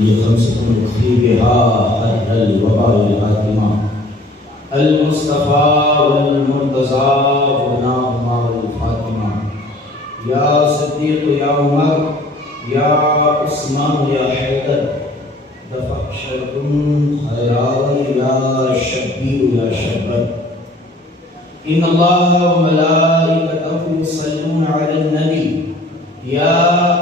لخمسة نخفي بها حد الوباء الحاتمة المصطفى والمرتضى وناهما والفاطمة يا صديق يا عمر يا عثمان يا حيدر دفع شركم خيرات يا شبير يا شبر إن الله وملائكته يصلون على النبي يا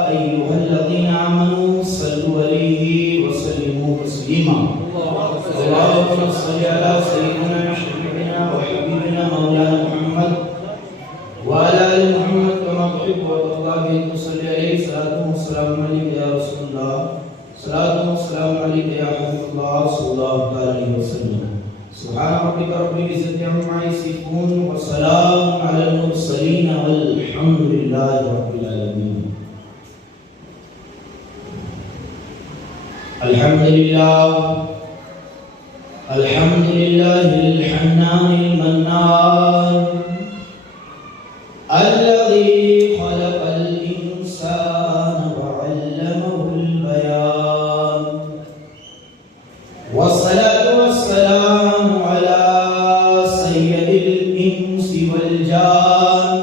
أيها الذين آمنوا صلوا عليه وسلموا تسليما اللهم صل على سيدنا شفيعنا وحبيبنا مولانا محمد وعلى آل محمد كما تحب وترضى بأن تصلي عليه صلاة وسلام عليك يا رسول الله صلاة وسلام عليك يا حبيب الله صلى الله عليه وسلم سبحان ربك رب العزة عما يصفون وسلام على المرسلين والحمد لله رب العالمين. الحمد لله الحنان المنان الذي خلق الإنسان وعلمه البيان والصلاة والسلام على سيد الإنس والجان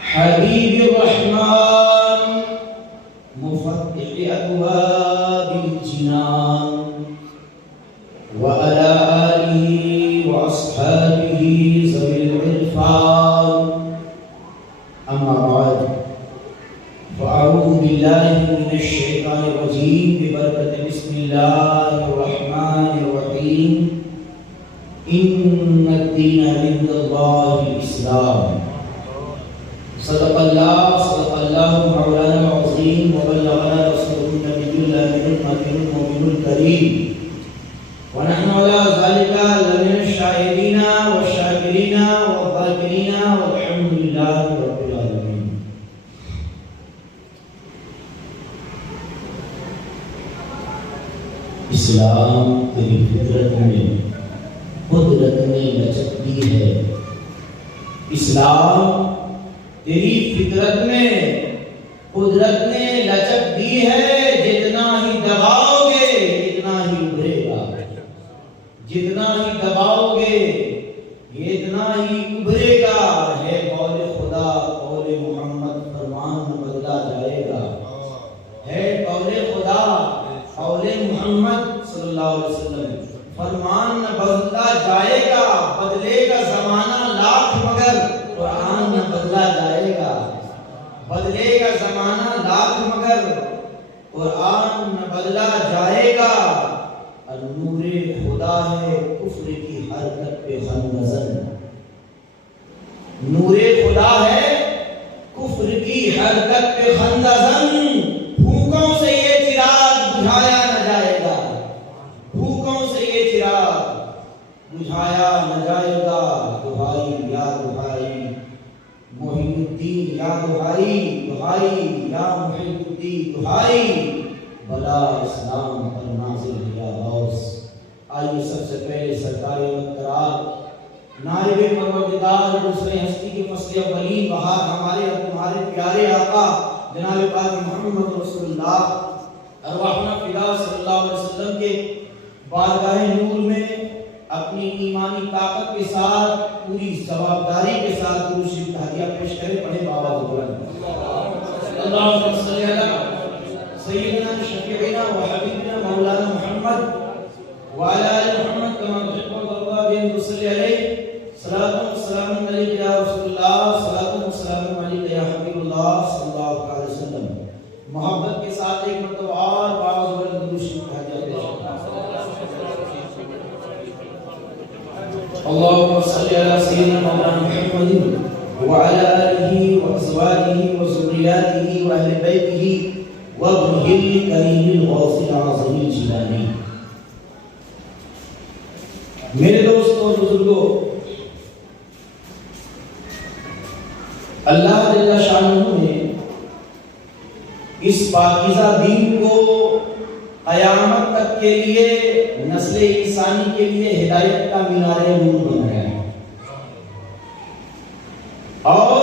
حبيب الرحمن مفتح أبواب الجنان وعلى آله وأصحابه ذوي العرفان أما بعد فأعوذ بالله من الشيطان الرجيم ببركة بسم الله الرحمن الرحيم إن الدين عند الله الإسلام صدق الله مولانا العظيم وبلغنا رسوله النبي الأمين المؤمن الكريم ونحن على ذلك لمن الشاهدين والشاكرين والذاكرين والحمد لله رب العالمين. اسلام تیری فطرت میں قدرت نے لچک دی ہے. اسلام تیری فطرت میں قدرت نے لچک دی ہے. جتنا ہی دباؤ گے اتنا ہی ابھرے گا. جتنا ہی دباؤ گے اتنا ہی ابھرے گا. ہے قول خدا قول محمد فرمان نہ بدلا جائے گا. ہے قول خدا قول محمد صلی اللہ علیہ وسلم فرمان نہ بدلا جائے گا. بدلے گا زمانہ لاکھ مگر قرآن نہ بدلا جائے گا. بدلے گا زمانہ لاکھ مگر قرآن نہ بدلا جائے گا. نور خدا ہے کفر کی حرکت پہ خندزن. نور خدا ہے کفر کی حرکت پہ خندزن. بھوکوں سے یہ چراغ بجھایا نہ جائے گا. بھوکوں سے یہ چراغ بجھایا نہ جائے گا. دہائی یا دہائی محی الدین یا دہائی دہائی یا محی الدین دہائی بلا اسلام پر نازل یا غوث. آئیے سب سے پہلے سرکار مقرار نائب پروردگار دوسرے ہستی کے فصل اولین بہار ہمارے اور تمہارے پیارے آقا جناب پاک محمد رسول اللہ ارواحنا فدا صلی اللہ علیہ وسلم کے بارگاہ نور میں اپنی ایمانی طاقت کے ساتھ پوری جوابداری کے ساتھ درود شریف کا ہدیہ پیش کریں. پڑھیں بابا بلند اللہم صلی علی سیدنا شفیعنا وحبیبنا مولانا محمد وعلى آل محمد كما تحب وترضى بأن تصلي عليه صلاة وسلام عليك يا رسول الله صلاة وسلام عليك يا حبيب الله صلى الله عليه وسلم. محبت کے ساتھ ایک مرتبہ اور باز ورد درود شریف کہا جاتا ہے. اللهم صل على سيدنا مولانا محمد وعلى آله وأزواجه وذرياته وأهل بيته وابنه الكريم الغوث العظيم الجلاني. میرے دوستوں بزرگوں، اللہ جل شانہ نے اس پاکیزہ دین کو قیامت تک کے لیے نسل انسانی کے لیے ہدایت کا مینار نور بنایا ہے. اور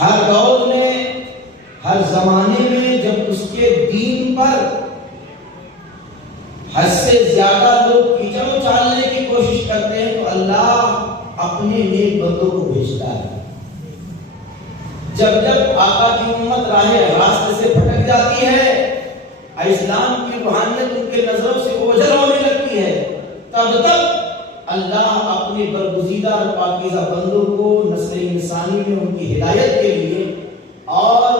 ہر دور میں ہر زمانے میں جب اس کے دین پر حد سے زیادہ لوگ کیچڑ اچالنے کی کوشش کرتے ہیں تو اللہ اپنے نیک بندوں کو بھیجتا ہے۔ جب جب آقا کی امت راہ راستے سے بھٹک جاتی ہے، اسلام کی روحانیت ان کے نظروں سے اوجھل ہونے لگتی ہے، تب تک اللہ اپنے برگزیدہ اور پاکیزہ بندوں کو نسل انسانی میں ان کی ہدایت کے لیے اور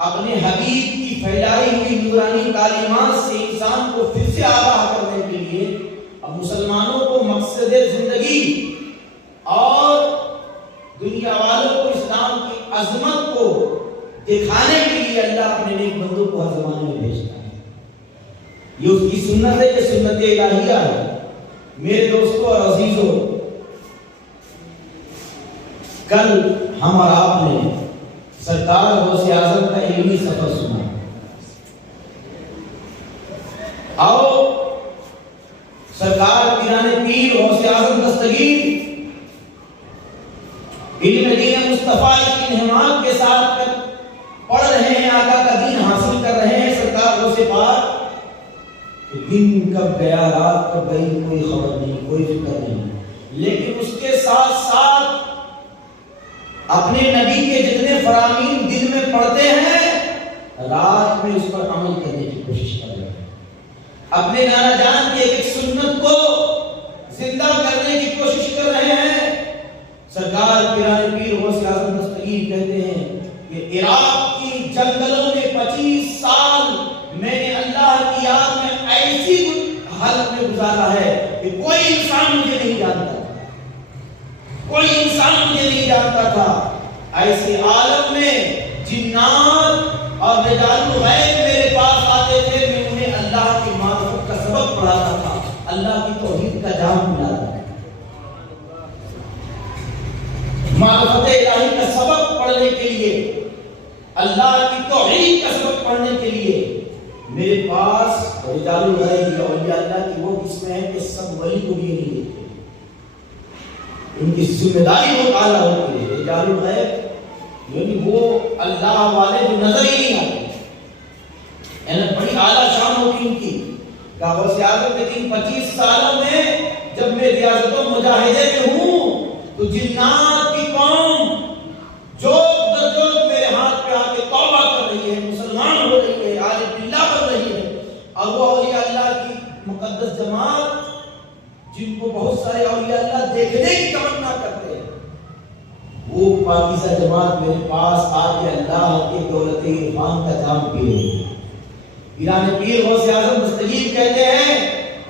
اپنے حبیب کی پھیلائی ہوئی نورانی تعلیمات سے انسان کو پھر سے آگاہ کرنے کے لیے اب مسلمانوں کو مقصد زندگی اور دنیا والوں کو اسلام کی عظمت کو دکھانے کے لیے اللہ اپنے نیک بندوں کو ہر زمانے میں بھیجتا ہے۔ یہ اس کی سنت ہے، یہ سنت الہیہ ہے۔ میرے دوستوں اور عزیزوں، کل ہم اور آپ نے سرکار غوث اعظم کا علمی سفر سنا۔ آؤ سرکار پیران پیر غوث اعظم دستگیر علم دین مصطفیٰ کی نعمات کے ساتھ پڑھ رہے ہیں، آقا کا دین حاصل کر رہے ہیں۔ سرکار غوث پاک دن کب گیا رات کب گئی کوئی خبر نہیں، کوئی فکر نہیں، لیکن اس کے ساتھ ساتھ اپنے نبی کے جتنے فرامین دن میں پڑھتے ہیں رات میں اس پر عمل کرنے کی کوشش کر رہے ہیں، اپنے نانا جان کی ایک سنت کو زندہ کرنے کی کوشش کر رہے ہیں۔ سرکار پیران پیر غوث اعظم دستگیر کہتے ہیں کہ عراق کی جنگلوں میں 25 سال میں نے اللہ کی یاد میں ایسی حالت میں گزارا ہے کہ کوئی انسان مجھے نہیں جانتا تھا، کوئی انسان مجھے نہیں جانتا تھا۔ ایسے عالم میں جنات اور رجال الغیب میرے پاس آتے تھے، میں انہیں اللہ کی معرفت کا سبق پڑھاتا تھا، اللہ کی توحید کا جام پلاتا تھا۔ معرفت الہی کا سبق پڑھنے کے لیے، اللہ کی توحید کا سبق پڑھنے کے لیے میرے پاس رجال الغیب یا اولیاء اللہ کی وہ قسمیں ہیں کہ سب ولی کو بھی نہیں دیتے، ان کی ذمہ داری بہت اعلیٰ ہوتی ہے۔ رجال الغیب یعنی وہ اللہ والے جو نظر ہی نہیں آتے، یعنی بڑی اعلیٰ شان ہوتی ان کی۔ کہ غوث اعظم کے 25 سالوں میں جب میں ریاضت و مجاہدے میں ہوں تو جنات کی قوم جو میرے ہاتھ پہ آ کے توبہ کر رہی ہے، مسلمان ہو رہی ہے، عارف باللہ بن رہی ہے، اور وہ اولیاء اللہ کی مقدس جماعت جن کو بہت سارے اولیاء اللہ دیکھنے کی تمنا کرتے ہیں، وہ پاکیزہ جماعت میرے پاس آ کے اللہ کے دولت عرفان کا جام پی رہی ہے۔ پیران پیر غوث اعظم دستگیر کہتے ہیں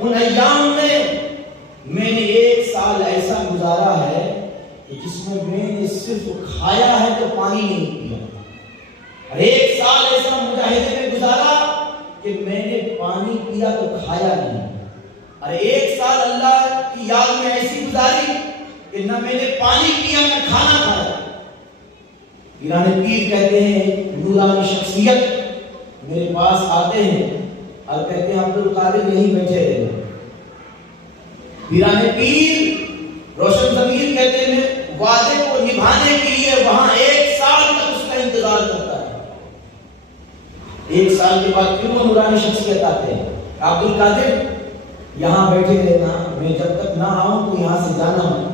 ان ایام میں نے 1 سال ایسا گزارا ہے کہ جس میں نے صرف کھایا ہے تو پانی نہیں پیا، اور 1 سال ایسا مجاہدے میں گزارا کہ میں نے پانی پیا تو کھایا نہیں، اور 1 سال اللہ کی یاد میں ایسی گزاری کہ نہ میں نے پانی پیا نہ کھانا کھایا۔ پیران پیر کہتے ہیں نورانی شخصیت میرے پاس آتے ہیں اور کہتے ہیں عبد القادر یہیں بیٹھے رہے۔ پیران پیر روشن ضمیر کہتے ہیں وعدے کو نبھانے کے لیے وہاں 1 سال تک اس کا انتظار کرتا ہے۔ 1 سال کے بعد پھر وہ نورانی شخصیت آتے ہیں، عبد القادر یہاں بیٹھے رہنا، میں جب تک نہ آؤں تو یہاں سے جانا ہوں،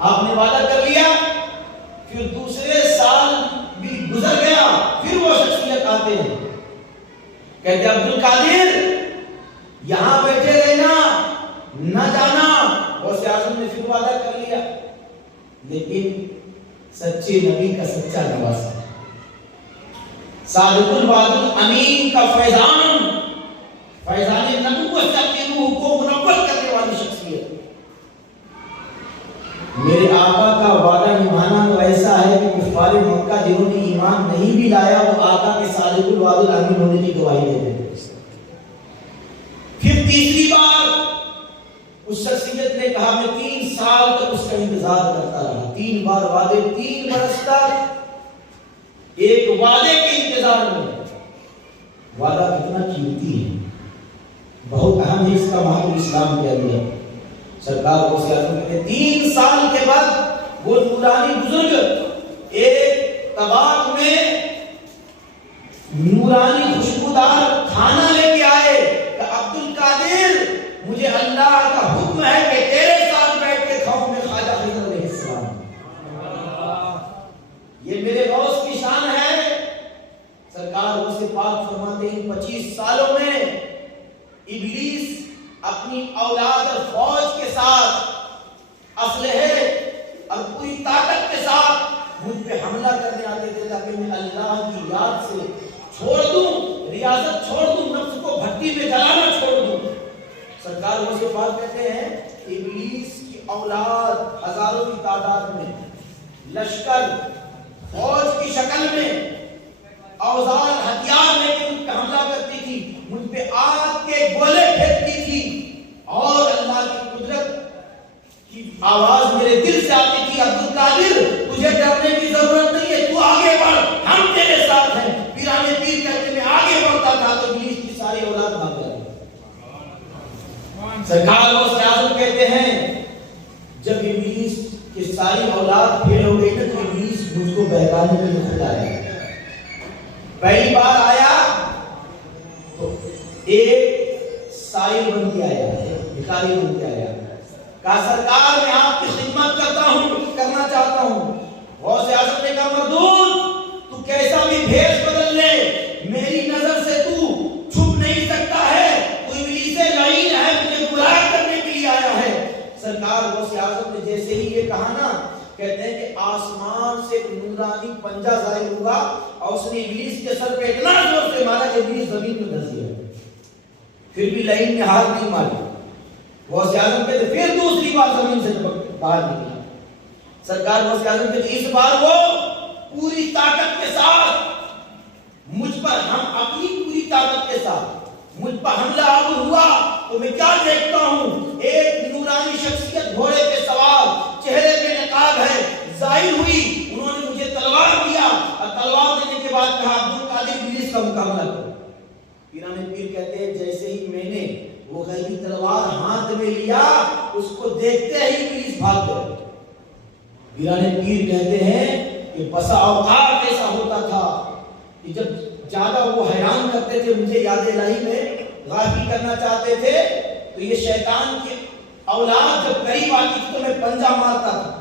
آپ نے وعدہ کر لیا۔ پھر دوسرے سال بھی گزر گیا، پھر وہ شخصیت آتے ہیں، کہتے ہیں عبد القادر یہاں بیٹھے رہنا، نہ جانا۔ غوث اعظم نے پھر وعدہ کر لیا، لیکن سچے نبی کا سچا نواسا، صادق الوعد الامین کا فیضان نبوت سے اپنی روح کو منور کرنے والی شخصیت۔ میرے آقا کا وعدہ نبھانا تو ایسا ہے کہ کفار مکہ جنہوں نے ایمان نہیں بھی لایا وہ آقا کے صادق الوعد الامین ہونے کی گواہی دیتے تھے۔ پھر تیسری بار اس شخصیت نے کہا میں 3 سال تک اس کا انتظار کرتا رہا، 3 بار وعدے، 3 برس تک ایک وعدے کے انتظار میں۔ وعدہ کتنا قیمتی ہے، بہت اہم ہے، اس کا محل اسلام کے اندر۔ سرکار غوث اعظم کہتے ہیں 3 سال کے بعد وہ نورانی بزرگ ایک طباق میں نورانی خوشبو خوشبودار کھانا لے کے آئے کہ عبد القادر مجھے اللہ کا حکم ہے کہ تیرے ساتھ بیٹھ کے کھاؤں میں خواجہ خضر علیہ السلام. یہ میرے غوث کی شان ہے. سرکار غوث پاک فرماتے ہیں 25 سالوں میں ابلیس اپنی اولاد اور فوج کے ساتھ اسلحے اور پوری طاقت کے ساتھ مجھ پہ حملہ کرنے آتے تھے تاکہ میں اللہ کی یاد سے چھوڑ دوں, ریاضت چھوڑ دوں, نفس کو بھٹی میں جلانا چھوڑ دوں. سرکار غوث پاک کہتے ہیں ابلیس کی اولاد ہزاروں کی تعداد میں لشکر فوج کی شکل میں اوزار ہتھیار لے کے مجھ پہ حملہ کرتی تھی, مجھ پہ آگ کے گولے پھینکتی تھی اور اللہ کی قدرت کی آواز میرے دل سے آتی تھی, عبد القادر تجھے ڈرنے کی ضرورت نہیں ہے, تو آگے بڑھ, ہم تیرے ساتھ ہیں. پیرانے پیر کہتے میں آگے بڑھتا تھا تو ابلیس کی ساری اولاد بھاگ جاتی. سرکار غوث اعظم کہتے ہیں جب ابلیس کی ساری اولاد پھیل ہو گئی تو ابلیس مجھ کو بہکانے کے لیے خود آیا. پہلی بار آیا تو ایک سائل بن کے آیا, بھکاری بن کے آیا. کہا سرکار میں آپ کی خدمت کرنا چاہتا ہوں. غوث اعظم نے کہا مردود تو کیسا بھی بھیس بدل لے, میری نظر سے تو چھپ نہیں سکتا ہے, تو ابلیس لعین ہے, مجھے گمراہ کرنے کے لیے آیا ہے. سرکار غوث اعظم نے جیسے ہی یہ کہا نا, کہتے ہیں کہ آسمان سے نورانی پنجہ ظاہر ہوا اور اس نے ابلیس کے سر پہ اتنا زور سے مارا کہ ابلیس زمین میں دھس گیا. پھر بھی لعین نے ہاتھ نہیں ماری. غوث اعظم کہتے پھر دوسری بار زمین سے باہر نکلا. سرکار غوث اعظم کہتے اس بار وہ پوری طاقت کے ساتھ مجھ پر, ہم اپنی پوری طاقت کے ساتھ مجھ پر حملہ آور ہوا تو میں کیا دیکھتا ہوں, ایک نورانی شخصیت گھوڑے پہ سوار, چہرے پہ نقاب ہے, ظاہر ہوئی. انہوں نے مجھے تلوار دیا اور تلوار دینے کے بعد کہا عبد القادر ابلیس کا مقابلہ کرو. پیرانے پیر کہتے ہیں جیسے ہی میں نے وہ غیبی تلوار ہاتھ میں لیا اس کو دیکھتے ہی ابلیس بھاگ گیا. پیرانے پیر کہتے ہیں کہ بسا اوقات ایسا ہوتا تھا کہ جب زیادہ وہ حیران کرتے تھے, مجھے یاد الہی میں غافل کرنا چاہتے تھے, تو یہ شیطان کی اولاد جب قریب آتی تھی تو میں پنجہ مارتا تھا,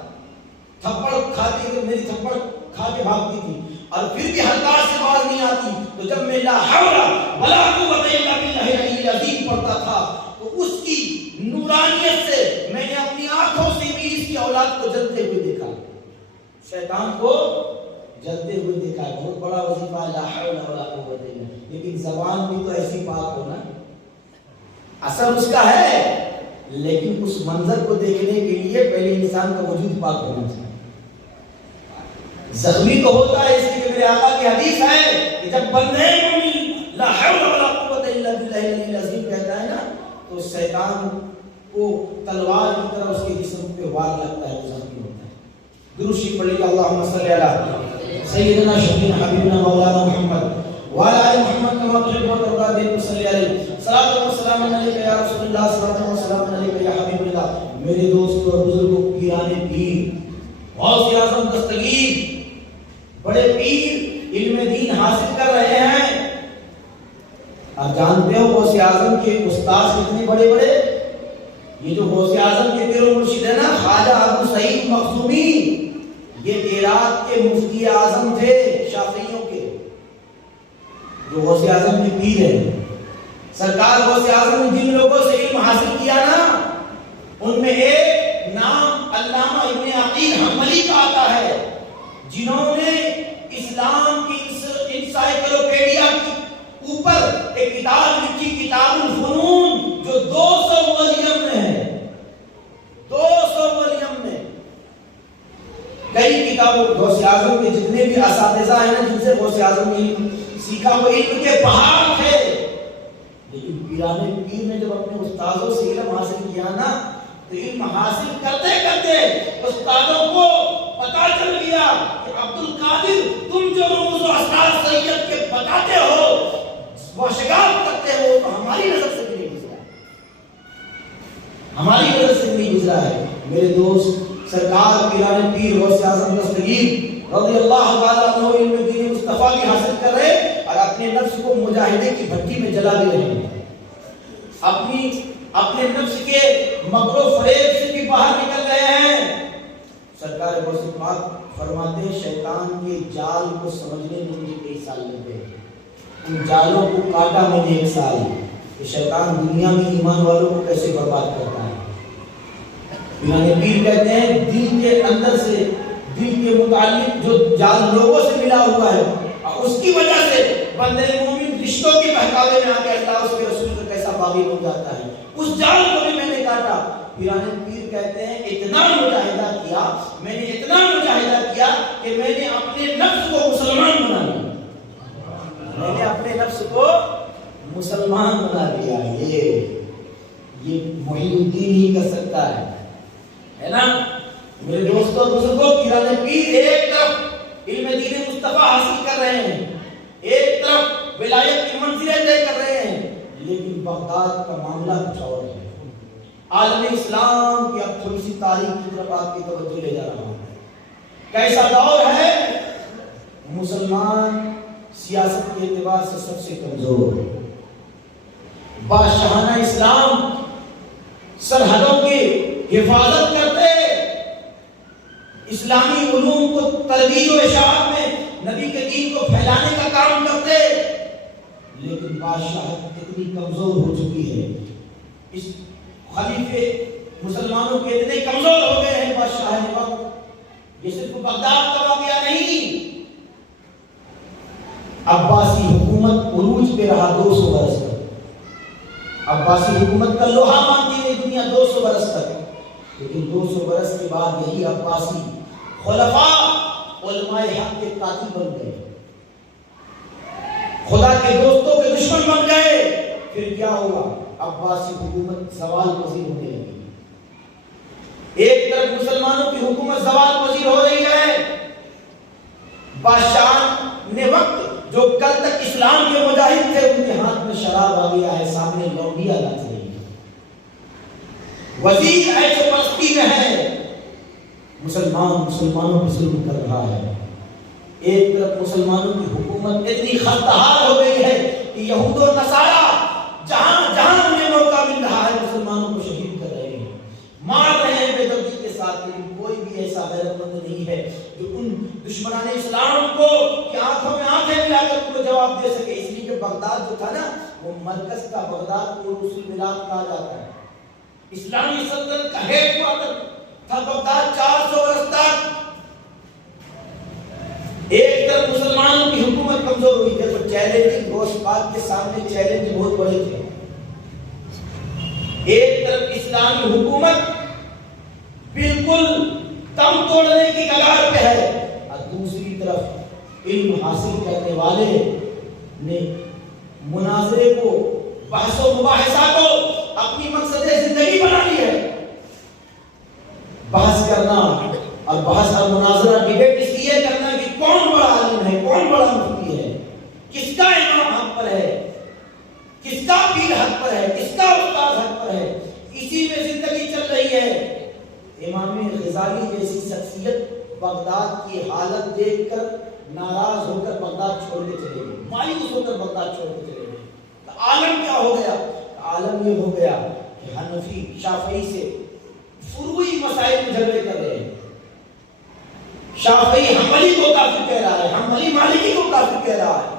تھپڑ کھاتی تھی, میری تھپڑ کھا کے بھاگتی تھی, اور پھر بھی حرکات سے باز نہیں آتی. تو جب میں لا حول ولا قوت الا باللہ العلی العظیم پڑھتا تھا تو اس کی نورانیت سے میں نے اپنی آنکھوں سے ابلیس کی اولاد کو جلتے ہوئے دیکھا, شیطان کو جلتے ہوئے دیکھا. بہت بڑا وظیفہ لا حول ولا قوت الا باللہ, لیکن زبان بھی تو ایسی پاک ہونا, اثر اس کا ہے, لیکن اس منظر کو دیکھنے کے لیے پہلے انسان کا وجود پاک ہونا چاہیے. زخمی تو ہوتا ہے, اس لیے میرے آقا کی حدیث ہے کہ جب بندے مومن لا حول ولا قوت الا باللہ العلی العظیم کہتا ہے نا تو شیطان کو تلوار کی طرح اس کے جسم پہ وار لگتا ہے, وہ زخمی ہوتا ہے. درود شریف پڑھیے اللہم صلی علی سیدنا شفیعنا حبیبنا مولانا محمد وعلی آل محمد کما تحب و ترضى صلی علیہ صلاۃ و سلام علیک یا رسول اللہ, صلاۃ و سلام علیک یا حبیب اللہ. میرے دوستو اور بزرگوں, پیرانے پیر غوث اعظم دستگیر بڑے پیر علم دین حاصل کر رہے ہیں. آپ جانتے ہو غوث اعظم کے استاد کتنے بڑے بڑے, یہ جو غوث اعظم کے پیر و مرشد ہے نا خواجہ ابو سعید مخزومی, یہ عراق کے مفتی اعظم تھے شافعیوں کے, جو غوث اعظم کے پیر ہیں. سرکار غوث اعظم نے جن لوگوں سے علم حاصل کیا نا ان میں ایک نام علامہ ابن عقیل حنبلی کا آتا ہے, جنہوں نے اسلام کی انسائکلوپیڈیا کے اوپر ایک کتاب لکھی, کتاب الفنون, جو 200 والیوم میں ہے, 200 والیوم میں. کئی کتابوں, غوث اعظم کے جتنے بھی اساتذہ ہیں نا جن سے غوث اعظم نے سیکھا وہ علم کے پہاڑ تھے, لیکن پیرانے پیر نے جب اپنے استادوں سے علم حاصل کیا نا تو علم حاصل کرتے کرتے استادوں کو پتا چل گیا کہ عبد القادر تم جو رموز و اسرار سید کے بتاتے ہو, واشگال کرتے ہو, تو ہماری نظر سے بھی نہیں گزرا ہے, ہماری نظر سے بھی نہیں گزرا ہے. میرے دوست, سرکار پیرانے پیر غوث اعظم دستگیر رضی اللہ تعالیٰ عنہ علم دین مصطفیٰ بھی حاصل کر رہے اور اپنے نفس کو مجاہدے کی بھٹی میں جلا دے رہے ہیں، اپنے نفس کے مکر و فریب سے بھی باہر نکل رہے ہیں۔ سرکار غوث پاک فرماتے ہیں شیطان کے جال کو سمجھنے میں مجھے کئی سال لگ گئے، ان جالوں کو کاٹا میں نے 1 سال، کہ شیطان دنیا میں ایمان والوں کو کیسے برباد کرتا ہے۔ امام پیر کہتے ہیں دل کے اندر سے، دل کے متعلق جو جال لوگوں سے ملا ہوا ہے، اس کی وجہ سے بندے مومن رشتوں کے بہکاوے میں آ کے اللہ اس کے رسول کا کیسا باغی ہو جاتا ہے، اس جال کو بھی میں نے کاٹا۔ پیرانے پیر کہتے ہیں اتنا مجاہدہ کیا میں نے، اتنا مجاہدہ کیا کہ میں نے اپنے نفس کو مسلمان بنا لیا، میں نے اپنے نفس کو مسلمان بنا لیا۔ یہ محی الدین ہی کر سکتا ہے نا میرے دوستوں بزرگوں۔ پیرانے پیر ایک طرف علم دین مصطفیٰ حاصل کر رہے ہیں، ایک طرف ولایت کی منزلیں طے کر رہے ہیں، لیکن بغداد کا معاملہ کچھ اور ہے۔ عالم اسلام کی اب تھوڑی سی تاریخ کی طرف آپ کی توجہ لے جا رہا ہوں۔ کیسا دور ہے؟ مسلمان سیاست کے اعتبار سے سب سے کمزور، بادشاہانہ اسلام سرحدوں کی حفاظت کرتے، اسلامی علوم کو ترویج و اشاعت میں نبی کے دین کو پھیلانے کا کام کرتے، لیکن بادشاہت اتنی کمزور ہو چکی ہے، اس خلیفے مسلمانوں کے اتنے کمزور ہو گئے ہیں بادشاہ وقت۔ یہ صرف بغداد کا واقعہ نہیں، عباسی حکومت عروج پہ رہا 200 برس تک، عباسی حکومت کا لوہا مانتی ہے دنیا 200 برس تک، لیکن 200 برس کے بعد یہی عباسی خلفاء علماء حق کے قاتل بن گئے، خدا کے دوستوں کے دشمن بن گئے۔ پھر کیا ہوا؟ عباسی حکومت زوال پذیر ہونے لگی، ایک طرف مسلمانوں کی حکومت زوال پذیر ہو رہی ہے، بادشاہ نے وقت جو کل تک اسلام کے مجاہد تھے ان کے ہاتھ میں شراب آ گیا ہے، سامنے لونڈیاں ناچ رہی ہیں، وزیر ایسے پستی میں ہے، مسلمانوں پہ ظلم کر رہا ہے۔ ایک طرف مسلمانوں کی حکومت اتنی خستہار ہو گئی ہے کہ یہود و نصارا جہاں جہاں انہیں موقع مل رہا ہے مسلمانوں کو شہید کر رہے ہیں، مار رہے ہیں بے دردی کے ساتھ، لیکن کوئی بھی ایسا غیرت مند نہیں ہے جو ان دشمنان اسلام کو کہ آنکھوں میں آنکھیں ملا کر ان کو جواب دے سکے۔ اس لیے کہ بغداد جو تھا نا وہ مرکز کا بغداد کو رسول ملاد کہا جاتا ہے، اسلامی سلطنت کا ہیڈ کوارٹر تھا بغداد 400 برس تک۔ ایک طرف مسلمانوں کی حکومت کمزور ہوئی، دیکھو چیلنج غوث پاک کے سامنے چیلنج بہت بڑے تھے، ایک طرف اسلامی حکومت بالکل دم توڑنے کی کگار پہ ہے، اور دوسری طرف علم حاصل کرنے والے نے مناظرے کو، بحث و مباحثہ کو اپنی مقصد زندگی بنا لی ہے۔ بحث کرنا اور بحث اور مناظرہ ڈیبیٹ اس لیے کرنا کہ کون بڑا عالم ہے، کون بڑا مفتی ہے، کس کا امام حق پر ہے، کس کا پیر حق پر ہے، کس کا استاد حق پر ہے، اسی میں زندگی چل رہی ہے۔ امام غزالی جیسی شخصیت بغداد کی حالت دیکھ کر ناراض ہو کر بغداد چھوڑ کے چلے گئے، مایوس ہو کر بغداد چھوڑ کے چلے گئے۔ تو عالم کیا ہو گیا؟ عالم یہ ہو گیا کہ حنفی شافعی سے فروعی مسائل میں جھگڑے کر رہے ہیں، شافعی حنبلی کو کافر کہہ رہا ہے، حنبلی مالکی کو کافر کہہ رہا ہے،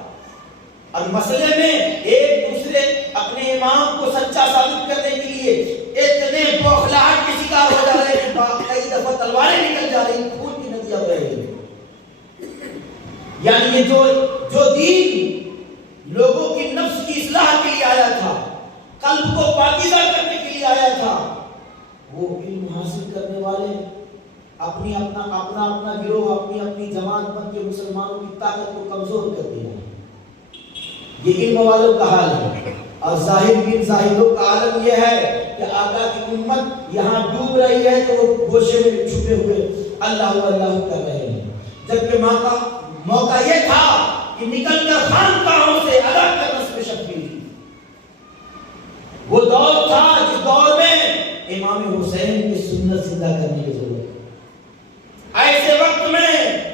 اور مسئلے میں ایک دوسرے اپنے امام کو سچا ثابت کرنے کے لیے اتنے بوکھلاہٹ کے شکار ہو جا رہے ہیں، کئی دفعہ تلواریں نکل جا رہی ہیں، خون کی ندیاں بہہ رہی ہیں۔ یعنی یہ جو دین لوگوں کی نفس کی اصلاح کے لیے آیا تھا، قلب کو پاکیزہ کرنے کے لیے آیا تھا، وہ علم حاصل کرنے والے اپنا گروہ، اپنی جماعت بن کے مسلمانوں کی طاقت کو کمزور کر دیا۔ یہ علم والوں کا حال ہے، اور ظاہر بن زاہدوں کا عالم یہ ہے کہ آقا کی امت یہاں ڈوب رہی ہے تو وہ گوشے میں چھپے ہوئے اللہ اللہ کر رہے ہیں، جبکہ موقع یہ تھا کہ نکل کر خانقاہوں سے ادا کر نصب شبیر تھی۔ وہ دور تھا جس دور میں امام حسین کی سنت زندہ کرنے کی ضرورت ہے۔ ایسے وقت میں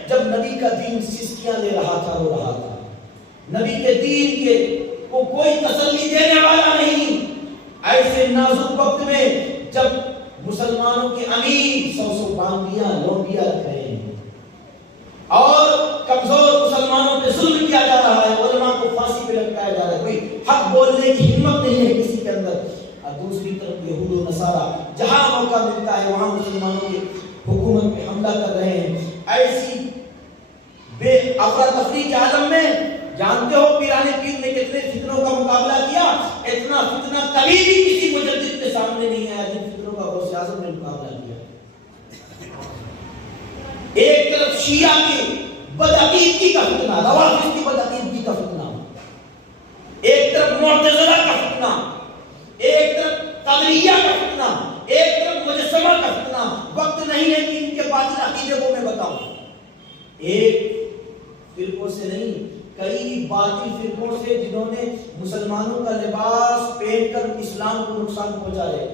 جب نبی کا دین سسکیاں لے رہا تھا، رو رہا تھا، نبی کے دین کے کو کوئی تسلی دینے والا نہیں. ایسے نازک وقت میں جب مسلمانوں کے امیر 100 باندیاں لونڈیاں رکھ رہے ہیں اور کمزور مسلمانوں پہ ظلم کیا جا رہا ہے, علماء کو پھانسی پہ لٹکایا جا رہا ہے, کوئی حق بولنے کی ہمت نہیں ہے کسی کے اندر, اور دوسری طرف یہود و نصارہ جہاں موقع ملتا ہے وہاں مسلمانوں کی حکومت پہ حملہ کر رہے ہیں. ایسی بے افراتفری کے عالم میں جانتے ہو پیرانے پیر نے کتنے فتنوں کا مقابلہ کیا. اتنا فتنہ کبھی بھی کسی مجدد کے سامنے نہیں آیا جن فتنوں کا غوث اعظم نے مقابلہ کیا. ایک طرف شیعہ کی بدعقیدگی کا فتنہ, روافض کی بدعقیدگی کا فتنہ, ایک طرف معتزلہ کا فتنہ, ایک طرف قدریہ کا فتنہ, ایک طرف مجسمہ کا فتنہ. وقت نہیں ہے کہ ان کے باطل عقیدے کو میں بتاؤں. ایک فرقوں سے نہیں, کئی باطل فرقوں سے جنہوں نے مسلمانوں کا لباس پہن کر اسلام کو نقصان پہنچا رہے.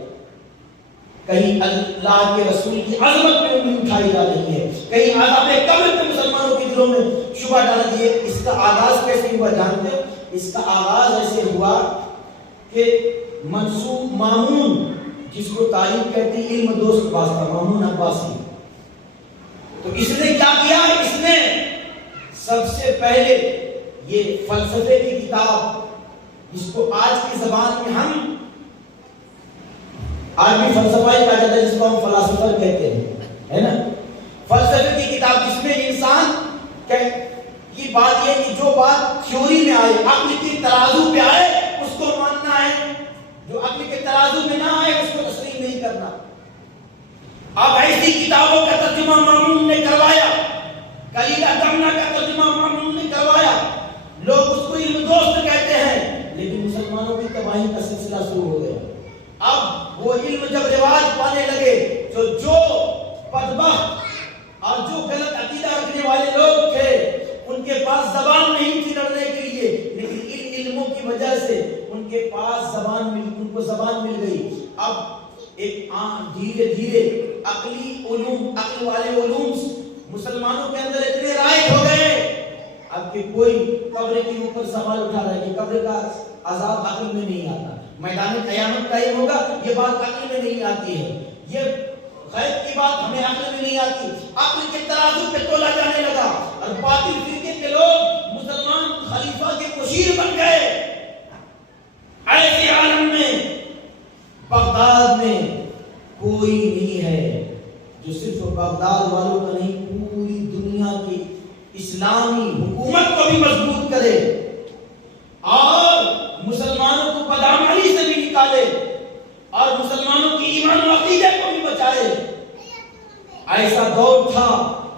کہیں اللہ کے رسول کی عظمت پہ انگلی اٹھائی جا رہی ہے, کہیں عذاب قبر پہ مسلمانوں کے دلوں میں شبہ ڈالا دیے. اس کا آغاز کیسے ہوا جانتے ہو؟ اس کا آغاز ایسے ہوا کہ منصور مامون, جس کو تعلیم کہتے ہیں علم دوست واسطہ, مامون عباسی, تو اس نے کیا کیا؟ اس نے سب سے پہلے یہ فلسفے کی کتاب, جس کو آج کی زبان میں ہم آج بھی فلسفہ ہی کہا جاتا ہے, جس کو ہم فلاسفر کہتے ہیں, ہے نا. فلسفے کی کتاب جس میں انسان کی بات یہ کہ جو بات تھیوری میں آئے, عقل کی ترازو پہ آئے, اس کو ماننا ہے, جو عقل کے ترازو میں نہ آئے اس کو تسلیم نہیں کرنا. اب ایسی کتابوں کا ترجمہ مامون نے کروایا, کلیلہ دمنہ کا ترجمہ مامون نے کروایا. لوگ اس کو علم دوست کہتے ہیں, لیکن مسلمانوں کی تباہی کا سلسلہ شروع ہو گیا. اب وہ علم جب رواج پانے لگے, جو بدبخت اور جو غلط عقیدہ رکھنے والے لوگ تھے ان کے پاس زبان نہیں تھی لڑنے کے لیے, لیکن ان علموں کی وجہ سے ان کے پاس ان کو زبان مل گئی. اب ایک دھیرے دھیرے عقلی علوم, عقل والے علوم مسلمانوں کے اندر اتنے رائج ہو گئے اب کہ کوئی قبر کے اوپر سوال اٹھا رہا ہے کہ قبر کا عذاب عقل میں نہیں آتا, میدان قیامت قائم ہوگا, یہ بات عقل میں نہیں آتی ہے, یہ غیب کی بات ہمیں عقل میں نہیں آتی. عقل کے ترازو پہ تولا جانے لگا اور باطل فرقے کے لوگ مسلمان خلیفہ کے مشیر بن گئے. ایسے عالم میں بغداد میں کوئی نہیں ہے جو صرف بغداد والوں کا نہیں, پوری دنیا کی اسلامی حکومت کو بھی مضبوط کرے اور مسلمانوں کو بدعملی سے بھی نکالے اور مسلمانوں کی ایمان و عقیدے کو بھی بچائے. ایسا دور تھا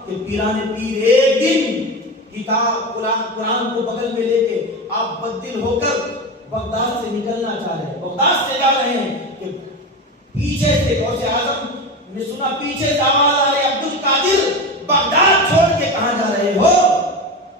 کہ پیران پیر ایک دن کتاب قرآن کو بغل میں لے کے آپ بدل ہو کر بغداد سے نکلنا چاہ رہے ہیں, بغداد سے جا رہے ہیں کہ پیچھے سے غوث اعظم نے سنا, پیچھے سے آواز آ رہی, عبد القادر بغداد چھوڑ کے کہاں جا رہے ہو,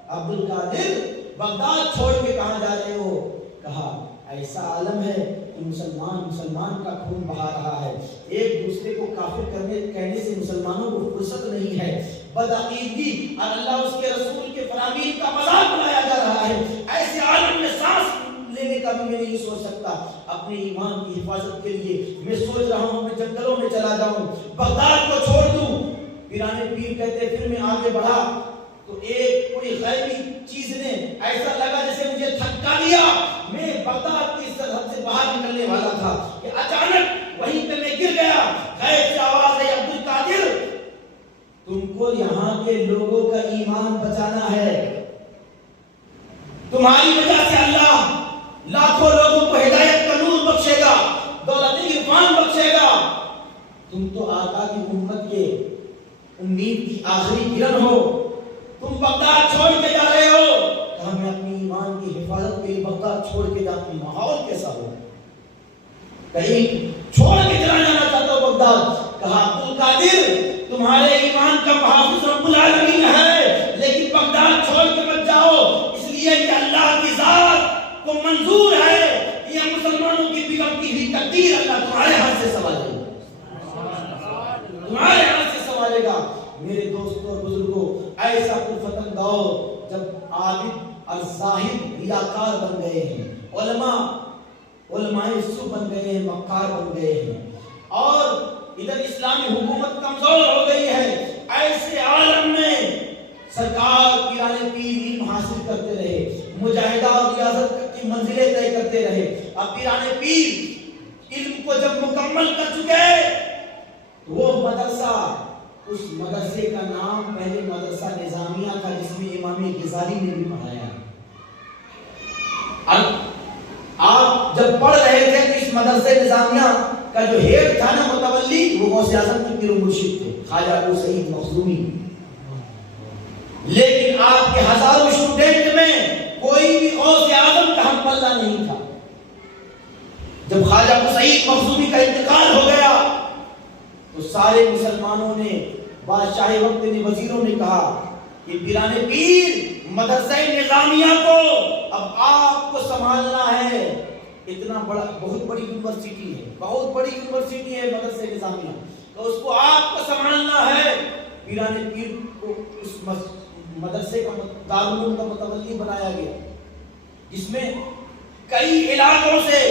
عبد القادر بغداد چھوڑ کے کہاں جا رہے ہو. کہا ایسا عالم ہے کہ مسلمان کا خون بہا رہا ہے, ایک دوسرے کو کافر کہنے سے مسلمانوں کو فرصت نہیں ہے, بدعقیدگی اور اللہ اس کے رسول کے فرامین کا مذاق بنایا جا رہا ہے. ایسے عالم میں سانس لینے کا بھی میں نہیں سوچ سکتا. اپنے ایمان کی حفاظت کے لیے میں سوچ رہا ہوں میں جنگلوں میں چلا جاؤں, بغداد کو چھوڑ دوں. پیرانے پیر کہتے پھر میں آگے بڑھا تو ایک کوئی غیبی چیز نے ایسا لگا جیسے مجھے دھکا دیا. میں بغداد کی سرحد سے باہر نکلنے والا تھا کہ اچانک وہیں پہ میں گر گیا. غیب سے آواز ہے, عبد القادر تم کو یہاں کے لوگوں کا ایمان بچانا ہے, تمہاری وجہ سے اللہ لاکھوں لوگوں کو ہدایت کا نور بخشے گا, دولت عرفان بخشے گا. تم تو آقا کی امت کے امید کی آخری کرن ہو, تم بغداد چھوڑ کے جا رہے ہو. کہا میں اپنی ایمان کی حفاظت کے لیے بغداد چھوڑ کے جاتا ہوں. ماحول کیسا ہو, کہیں چھوڑ کے چلا جانا چاہتا ہوں بغداد. کہا عبد القادر تمہارے ایمان کا محافظ رب العالمین ہے, لیکن بغداد چھوڑ کے مت جاؤ, اس لیے کہ اللہ کی ذات کو منظور ہے کہ یہ مسلمانوں کی بگڑتی ہوئی تقدیر اللہ تمہارے ہاتھ سے سنبھالے گا, تمہارے ہاتھ سے سنبھالے گا. میرے دوستوں اور بزرگوں, ایسا پرفتن دور جب عابد اور زاہد ریاکار بن گئے ہیں، علماء سو بن گئے ہیں، مکار بن گئے ہیں، اور ادھر اسلامی حکومت کمزور ہو گئی ہے۔ ایسے عالم میں سرکار پیران پیر علم حاصل کرتے رہے، مجاہدہ اور ریاضت کی منزلیں طے کرتے رہے۔ اب پیران پیر علم کو جب مکمل کر چکے تو وہ مدرسہ، اس مدرسے کا نام پہلے مدرسہ نظامیہ تھا، جس میں امام غزالی نے بھی پڑھایا۔ آپ جب پڑھ رہے تھے تو اس مدرسے نظامیہ کا جو ہیڈ تھا نا، متولی، وہ غوث اعظم کے پیر و مرشد تھے، خواجہ ابو سعید مخزومی۔ لیکن آپ کے ہزاروں اسٹوڈنٹ میں کوئی بھی غوث اعظم کا ہم پلہ نہیں تھا۔ جب خواجہ ابو سعید مخزومی کا انتقال ہو گیا تو سارے مسلمانوں نے، بادشاہ وقت نے، وزیروں نے کہا کہ پیران پیر مدرسہ نظامیہ کو اب آپ کو سنبھالنا ہے۔ اتنا بڑا، بہت بڑی یونیورسٹی ہے، بہت بڑی یونیورسٹی ہے مدرسہ نظامیہ، تو اس کو آپ کو سنبھالنا ہے۔ پیران پیر کو اس مدرسے کا دارالعلوم کا متولی بنایا گیا، جس میں کئی علاقوں سے،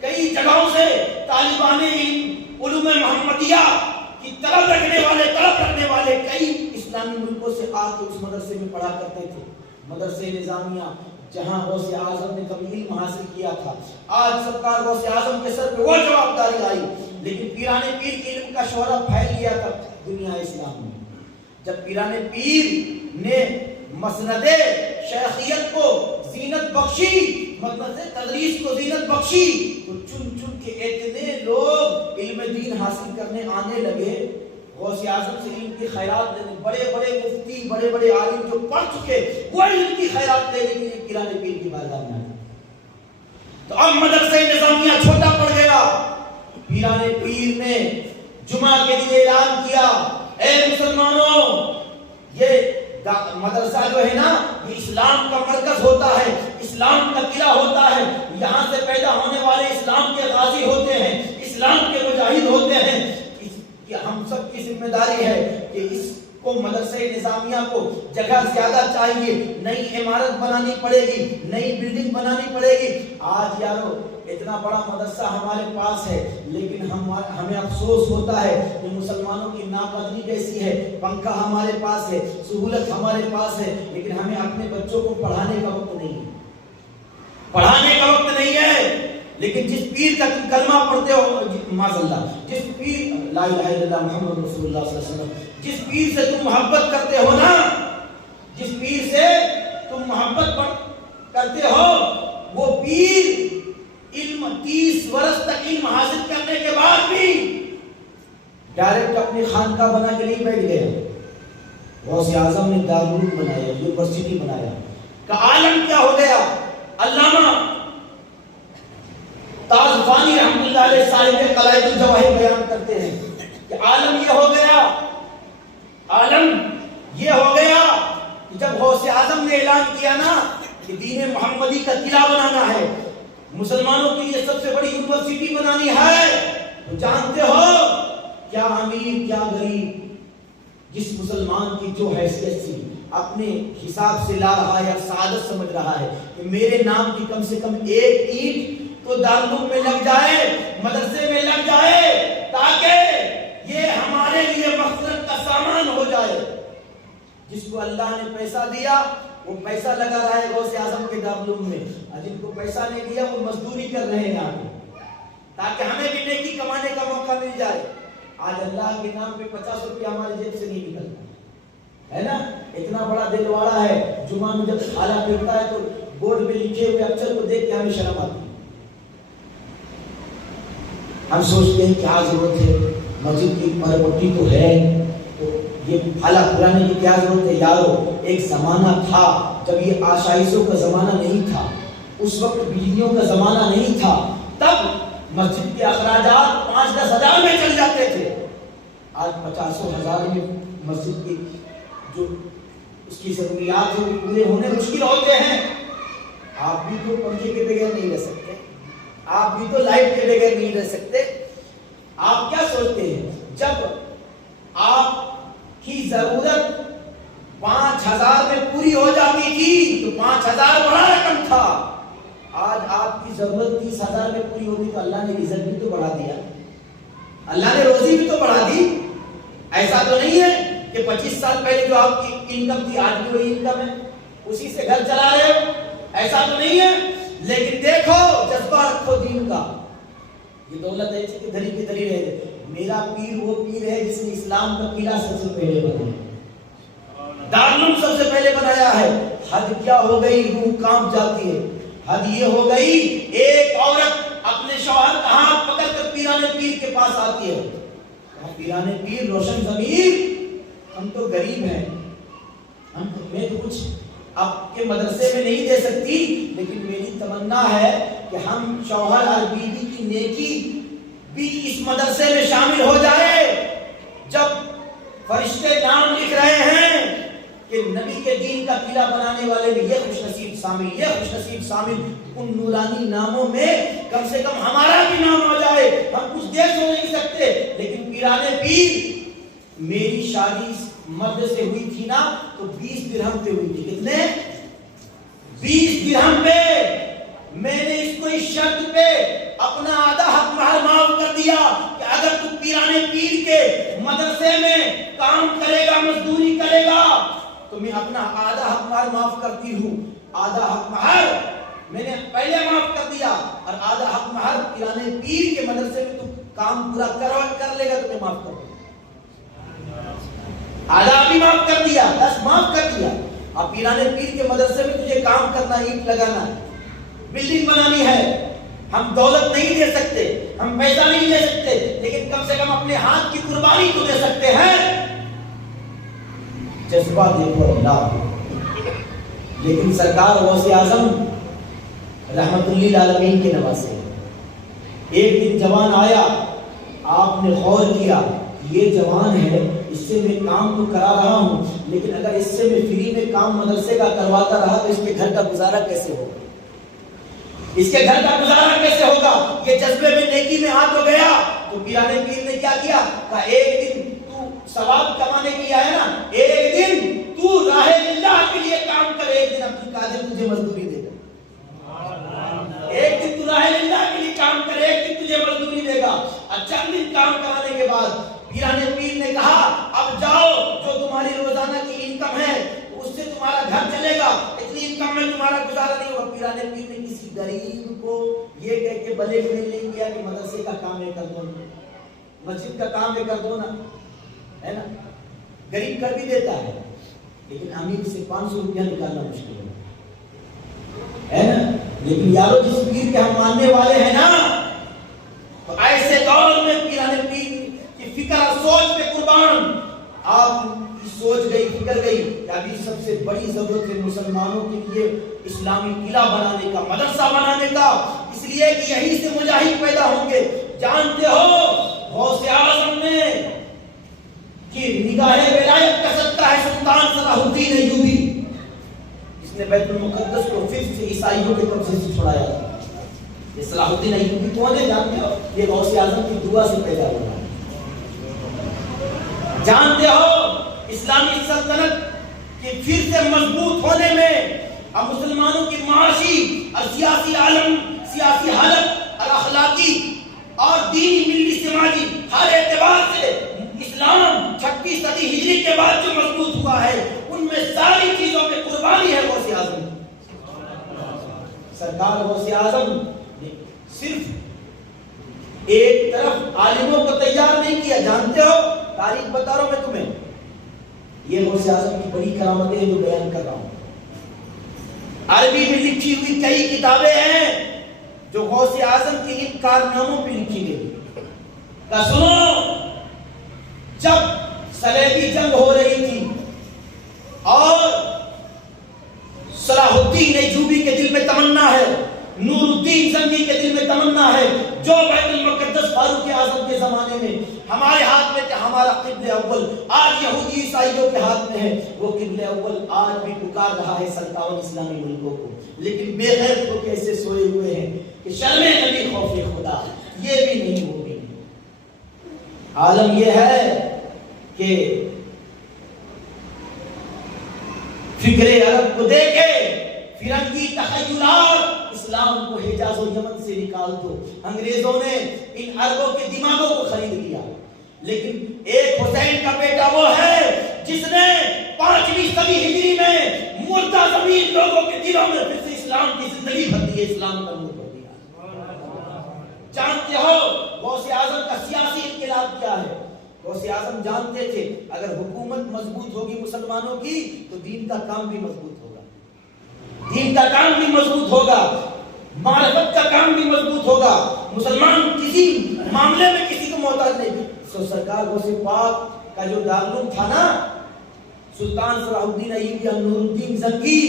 کئی جگہوں سے طالبان علوم محمدیہ کی طلب رکھنے والے کئی اسلامی ملکوں سے آ کے اس مدرسے میں پڑھا کرتے تھے۔ مدرسہ نظامیہ جہاں غوث اعظم نے کبھی علم حاصل کیا تھا، آج سرکار غوث اعظم کے سر پہ وہ جوابداری آئی، لیکن پیران پیر کے علم کا شہرہ پھیل گیا تھا دنیا اسلام میں۔ جب پیران پیر نے مسند شیخیت کو زینت بخشی، مسند تدریس کو زینت بخشی، تو چن چن کے اتنے لوگ علم دین حاصل کرنے آنے لگے، غوث اعظم سے علم کی خیرات لینے، بڑے بڑے مفتی، بڑے بڑے عالم جو پڑھ چکے، وہ علم کی خیرات لینے کے لیے پیران پیر کی بارگاہ میں آئے۔ تو اب مدرسہ نظامیہ چھوٹا پڑ گیا۔ پیران پیر نے جمعہ کے لیے اعلان کیا، اے مسلمانوں، یہ مدرسہ جو ہے نا، یہ اسلام کا مرکز ہوتا ہے، اسلام کا قلعہ ہوتا ہے، یہاں سے پیدا ہونے والے اسلام کے غازی ہوتے ہیں، اسلام کے مجاہد ہوتے ہیں۔ ہم سب کی ذمہ داری ہے کہ اس کو مدرسہ نظامیہ کو جگہ زیادہ چاہیے، نئی عمارت بنانی پڑے گی، نئی بلڈنگ بنانی پڑے گی۔ آج یارو اتنا بڑا مدرسہ ہمارے پاس ہے، لیکن ہمیں افسوس ہوتا ہے کہ مسلمانوں کی ناقدری کیسی ہے۔ پنکھا ہمارے پاس ہے، سہولت ہمارے پاس ہے، لیکن ہمیں اپنے بچوں کو پڑھانے کا وقت نہیں ہے، پڑھانے کا وقت نہیں ہے۔ لیکن جس پیر کا تم کلمہ پڑھتے ہو، معاذ اللہ، جس پیر لا الہ الا اللہ محمد رسول اللہ صلی اللہ علیہ وسلم، جس پیر سے تم محبت کرتے ہو نا، جس پیر سے تم محبت کرتے ہو، وہ پیر علم 30 برس تک علم حاصل کرنے کے بعد بھی ڈائریکٹ اپنی خانقاہ بنا کے نہیں بیٹھ گیا۔ غوث اعظم نے دارالعلوم بنایا، یونیورسٹی بنایا۔ کہ عالم کیا ہو گیا؟ علامہ تاج فانی رحمۃ اللہ علیہ صاحب قلائد الجواہر بیان کرتے ہیں کہ عالم یہ ہو گیا، عالم یہ ہو گیا کہ جب غوث اعظم نے اعلان کیا نا کہ دین محمدی کا قلعہ بنانا ہے، مسلمانوں کے لیے سب سے بڑی یونیورسٹی بنانی ہے، تو جانتے ہو کیا امیر کیا غریب، جس مسلمان کی جو حیثیت تھی، اپنے حساب سے لا رہا ہے، سعادت سمجھ رہا ہے کہ میرے نام کی کم سے کم ایک اینٹ تو دارالعلوم میں لگ جائے، مدرسے میں لگ جائے، تاکہ یہ ہمارے لیے مغفرت کا سامان ہو جائے۔ جس کو اللہ نے پیسہ دیا وہ پیسہ لگا رہا ہے غوث اعظم کے دارالعلوم میں، اور جن کو پیسہ نہیں دیا وہ مزدوری کر رہے ہیں یہاں پہ، تاکہ ہمیں بھی نیکی کمانے کا موقع مل جائے۔ آج اللہ کے نام پہ 50 روپیہ ہماری جیب سے نہیں نکلتا ہے نا، اتنا بڑا دلواڑا ہے۔ جمعہ میں جب کھالا پھرتا ہے تو بورڈ پہ لکھے ہوئے اکثر کو دیکھ کے ہمیں شرم آتی ہے، ہم سوچتے ہیں کیا ضرورت ہے، مسجد کی مرمتی تو ہے، تو یہ پھالا پھرانے کی کیا ضرورت ہے؟ یارو ایک زمانہ تھا جب یہ آشائشوں کا زمانہ نہیں تھا، اس وقت بجلیوں کا زمانہ نہیں تھا، تب مسجد کے اخراجات 5-10 ہزار میں چل جاتے تھے۔ آج 50 ہزار میں مسجد کی جو اس کی ضروریات ہیں وہ پورے ہونے مشکل ہوتے ہیں۔ آپ بھی تو پنکھے کے بغیر نہیں رہ سکتے، آپ بھی تو لائٹ کے بغیر نہیں رہ سکتے۔ آپ کیا سوچتے ہیں جب آپ کی ضرورت 5000 میں پوری ہو جاتی تھی تو 5,000 بڑا رقم تھا. آج آپ کی ضرورت 30,000 میں پوری ہوگی تو اللہ نے رزق بھی تو بڑھا دیا, اللہ نے روزی بھی تو بڑھا دی. ایسا تو نہیں ہے کہ 25 سال پہلے جو آپ کی انکم تھی آج بھی وہی انکم ہے, اسی سے گھر چلا رہے ہو, ایسا تو نہیں ہے. لیکن دیکھو جذبہ رکھو دین کا. یہ دولت ایسی کہ دھری کی دھری رہے. میرا پیر وہ پیر ہے جس نے اسلام کا قلعہ سب سے پہلے بنایا, دارالعلوم سب سے پہلے بنایا ہے. حد کیا ہو گئی, روح کانپ جاتی ہے. حد یہ ہو گئی ایک عورت اپنے شوہر کا ہاتھ پکڑ کر پیرانے پیر کے پاس آتی ہے. پیرانے پیر روشن ضمیر, ہم تو غریب ہیں, میں تو کچھ آپ کے مدرسے میں نہیں دے سکتی, لیکن میری تمنا ہے کہ ہم شوہر اور بیوی کی نیکی بھی اس مدرسے میں شامل ہو جائے. جب فرشتے نام لکھ رہے ہیں کہ نبی کے دین کا قلعہ بنانے والے بھی یہ خوش نصیب شامل, یہ خوش نصیب شامل, ان نورانی ناموں میں کم سے کم ہمارا بھی نام آ جائے. ہم کچھ دیر سو نہیں سکتے, لیکن پیرانے پیر, میری شادی مرد سے ہوئی تھی نا تو 20 درہم پہ ہوئی تھی. کتنے؟ 20 درہم پہ. میں نے اس کو اس شرط پہ اپنا آدھا حق مہر معاف کر دیا کہ اگر تو پیرانے پیر کے مدرسے میں کام کرے گا, مزدوری کرے گا, تو میں اپنا آدھا حق مہر معاف کرتی ہوں. آدھا حق مہر میں نے پہلے معاف کر دیا, اور آدھا حق مہر پیرانے پیر کے مدرسے میں تو کام پورا کر لے گا تو میں معاف کر دوں. آدھا بھی معاف کر دیا, 10 معاف کر دیا. اب پیرانے پیر کے مدرسے میں تجھے کام کرنا, اینٹ لگانا ہے, بلڈنگ بنانی ہے. ہم دولت نہیں دے سکتے, ہم پیسہ نہیں دے سکتے, لیکن کم سے کم اپنے ہاتھ کی قربانی تو دے سکتے ہیں. جذبہ دیکھو اللہ. لیکن سرکار غوث اعظم رحمت للعالمین کے نواسے, ایک دن جوان آیا, آپ نے غور کیا یہ جوان ہے, اس سے میں کام تو کرا رہا ہوں, لیکن اگر اس سے میں فری میں کام مدرسے کا کرواتا رہا تو اس کے گھر کا گزارا کیسے ہوگا, اس کے گھر کا گزارا کیسے ہوگا. یہ جذبے میں نیکی میں ہاتھ ہو گیا. تو پیرانے پیر نے کیا کیا, کہا ایک دن تو ثواب کمانے کے لیے آیا نا, ایک دن تو راہ اللہ کے لیے کام کر, ایک دن عبد القادر تجھے مزدوری دے گا. ایک دن تو راہ اللہ کے لیے کام کر, ایک دن تجھے مزدوری دے گا. چند دن کام کرانے کے بعد پیرانے پیر نے کہا اب جاؤ, جو تمہاری روزانہ کی انکم ہے اس سے تمہارا گھر چلے گا, اتنی انکم میں تمہارا گزارا نہیں ہوگا. پیرانے پیر نے کسی غریب کو یہ کہہ کے بلے میں نہیں کیا کہ مدرسے کا کام ہے کر دو, مسجد کا کام ہے کر دو نا, ہے نا. غریب کر بھی دیتا ہے, لیکن امیر سے 500 روپیہ نکالنا مشکل ہے نا. لیکن یارو جس پیر کے ہم ماننے والے ہیں نا, تو ایسے دور میں پیرانے پیر کی فکر اور سوچ پہ قربان. آپ کی سوچ گئی, فکر گئی کہ ابھی سب سے بڑی ضرورت ہے مسلمانوں کے لیے اسلامی قلعہ بنانے کا, مدرسہ بنانے کا, اس لیے کہ یہی سے مجاہد پیدا ہوں گے. جانتے ہو غوث اعظم نے کہ نگاہ ولایت کا صدقہ ہے سلطان صلاح الدین ایوبی, اس نے بیت المقدس کو پھر سے عیسائیوں کے قبضے سے چھڑایا. یہ صلاح الدین ایوبی کون ہے جانتے ہو؟ یہ غوث اعظم کی دعا سے پیدا ہوا ہے. جانتے ہو اسلامی سلطنت کے پھر سے مضبوط ہونے میں اب مسلمانوں کی معاشی اور سیاسی عالم, سیاسی حالت اور اخلاقی اور دینی ملی سماجی ہر اعتبار سے اسلام 36 صدی ہجری کے بعد جو مضبوط ہوا ہے, ان میں ساری چیزوں پہ قربانی ہے غوث اعظم. سرکار غوث اعظم نے صرف ایک طرف عالموں کو تیار نہیں کیا. جانتے ہو تاریخ بتا رہا ہوں میں تمہیں, یہ غوث اعظم کی بڑی کرامتیں ہیں جو بیان کر رہا ہوں. عربی میں لکھی ہوئی کئی کتابیں ہیں جو غوث اعظم کے ان کارناموں پہ لکھی گئی. کا سنو, جب صلیبی جنگ ہو رہی تھی اور صلاح الدین ایوبی کے دل میں تمنا ہے, نور الدین زنگی کے دل میں تمنا ہے, جو بیت المقدس فاروق اعظم کے زمانے میں ہمارے ہاتھ میں تھا, ہمارا قبلہ اول آج یہودی عیسائیوں کے ہاتھ میں ہے, وہ قبلہ اول آج بھی پکار رہا ہے 57 اسلامی ملکوں کو. لیکن بے غیرت کو کیسے سوئے ہوئے ہیں کہ شرم نبی خوف خدا, یہ بھی نہیں, وہ بھی نہیں. عالم یہ ہے کہ فکر عرب کو دیکھے, تخیلات، اسلام کو حجاز و یمن سے نکال دو۔ انگریزوں نے ان عربوں کے دماغوں کو خرید لیا، لیکن ایک حسین کا بیٹا وہ ہے جس نے 5ویں صدی ہجری میں مردہ زمین لوگوں کے دلوں میں پھر سے اسلام کی زندگی بھر دی ہے، اسلام کا نور بھر دیا۔ جانتے ہو غوث اعظم کا سیاسی انقلاب کیا ہے؟ غوث اعظم جانتے تھے اگر حکومت مضبوط ہوگی مسلمانوں کی تو دین کا کام بھی مضبوط ہوگا، دین کا کام بھی مضبوط ہوگا، معرفت کا کام بھی مضبوط ہوگا، مسلمان کسی معاملے میں کسی کو محتاج نہیں۔ سرکار غوث پاک کا جو دارالعلوم تھا نا، سلطان صلاح الدین ایوبی نور الدین زنگی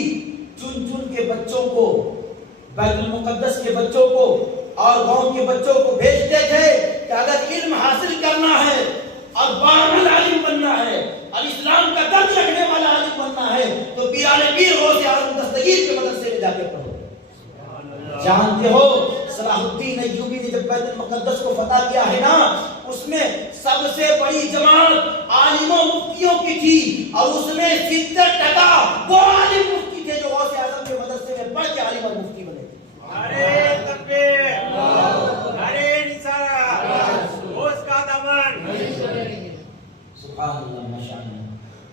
چن چن کے بچوں کو، بیت المقدس کے بچوں کو اور گاؤں کے بچوں کو بھیجتے تھے کہ اگر علم حاصل کرنا ہے اور بارہمل عالم بننا ہے اور اسلام کا درد رکھنے والا عالم بننا ہے تو پیران پیر غوث اعظم دستگیر کے مدرسے میں جا کے پڑھو۔ جانتے ہو صلاح الدین ایوبی نے جب بیت المقدس کو فتح کیا ہے نا، اس میں سب سے بڑی جماعت عالموں مفتیوں کی تھی، اور اس میں 70% وہ عالم مفتی تھے جو غوث اعظم کے مدرسے میں پڑھ کے عالم اور مفتی بنے تھے۔ نعرہ تکبیر، نعرہ رسالت، غوث کا دامن۔ سبحان اللہ، ماشاءاللہ۔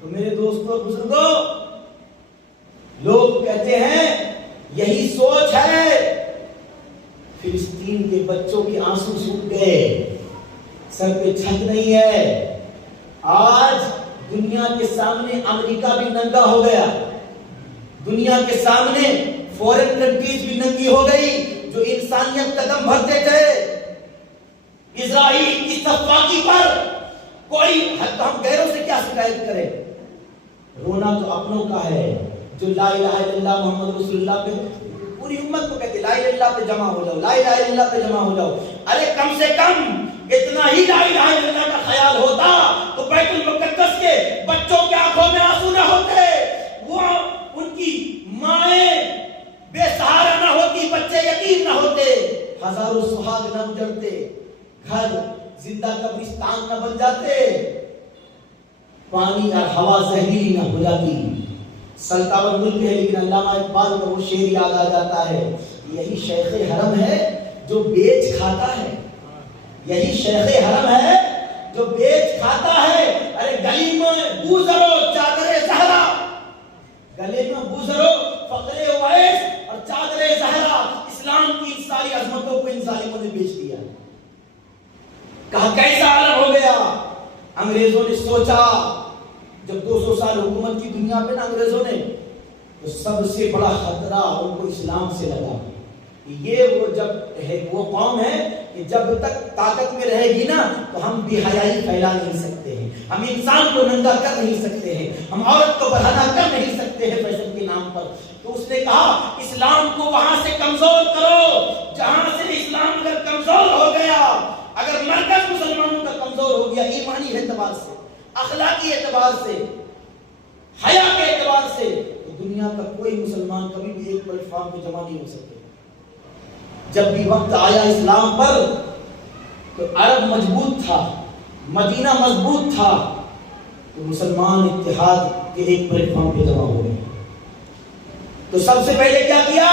تو میرے دوستو بزرگوں، لوگ کہتے ہیں یہی سوچ ہے، فلسطین کے بچوں کی آنسو سوکھ گئے، سر پہ چھت نہیں ہے۔ آج دنیا کے سامنے امریکہ بھی ننگا ہو گیا، دنیا کے سامنے فورن کنٹریز بھی ننگی ہو گئی جو انسانیت قدم بھرتے تھے۔ اسرائیل کی سفاکی پر کوئی حد، ہم غیروں سے کیا شکایت کریں؟ رونا تو اپنوں کا ہے جو لا الہ الا اللہ محمد رسول اللہ پہ پوری امت کو کہتے لا الہ الا اللہ پہ جمع ہو جاؤ، لا الہ الا اللہ پہ جمع ہو جاؤ۔ ارے کم سے کم اتنا ہی لا الہ الا اللہ کا خیال ہوتا تو بیت المقدس کے بچوں کے آنکھوں میں آنسو نہ ہوتے، وہ ان کی مائیں بے سہارا نہ ہوتی، بچے یتیم نہ ہوتے، ہزاروں سہاگ نہ اجڑتے، گھر زندہ قبرستان نہ بن جاتے، پانی اور ہوا زہریلی نہ ہو جاتی۔ سلطان ملک ہے لیکن علامہ اقبال کو وہ شعر یاد آ جاتا ہے، یہی شیخ حرم ہے جو بیچ کھاتا ہے، یہی شیخ حرم ہے جو بیچ کھاتا ہے۔ ارے گلی میں گوزرو چادر زہرا، گلے میں گوزرو فقر اویس اور چادر زہرا، اسلام کی ان ساری عظمتوں کو ان ظالموں نے بیچ دیا۔ کہا کیسا عالم ہو گیا؟ انگریزوں نے سوچا جب 200 سال حکومت کی دنیا پہ نا انگریزوں نے، تو سب سے بڑا خطرہ ان کو اسلام سے لگا۔ یہ وہ جب ہے وہ قوم ہے کہ جب تک طاقت میں رہے گی نا تو ہم بے حیائی پھیلا نہیں سکتے ہیں، ہم انسان کو ننگا کر نہیں سکتے ہیں، ہم عورت کو برہنہ کر نہیں سکتے ہیں فیشن کے نام پر۔ تو اس نے کہا اسلام کو وہاں سے کمزور کرو جہاں سے اسلام اگر کمزور ہو گیا، اگر مرکز مسلمانوں کا کمزور ہو گیا ایمانی اعتبار سے، اخلاقی اعتبار سے، حیا کے اعتبار سے، تو دنیا کا کوئی مسلمان کبھی بھی ایک پلیٹ فارم پہ جمع نہیں ہو سکتے۔ جب بھی وقت آیا اسلام پر تو عرب مضبوط تھا، مدینہ مضبوط تھا، تو مسلمان اتحاد کے ایک پلیٹ فارم پہ جمع ہو گئے۔ تو سب سے پہلے کیا کیا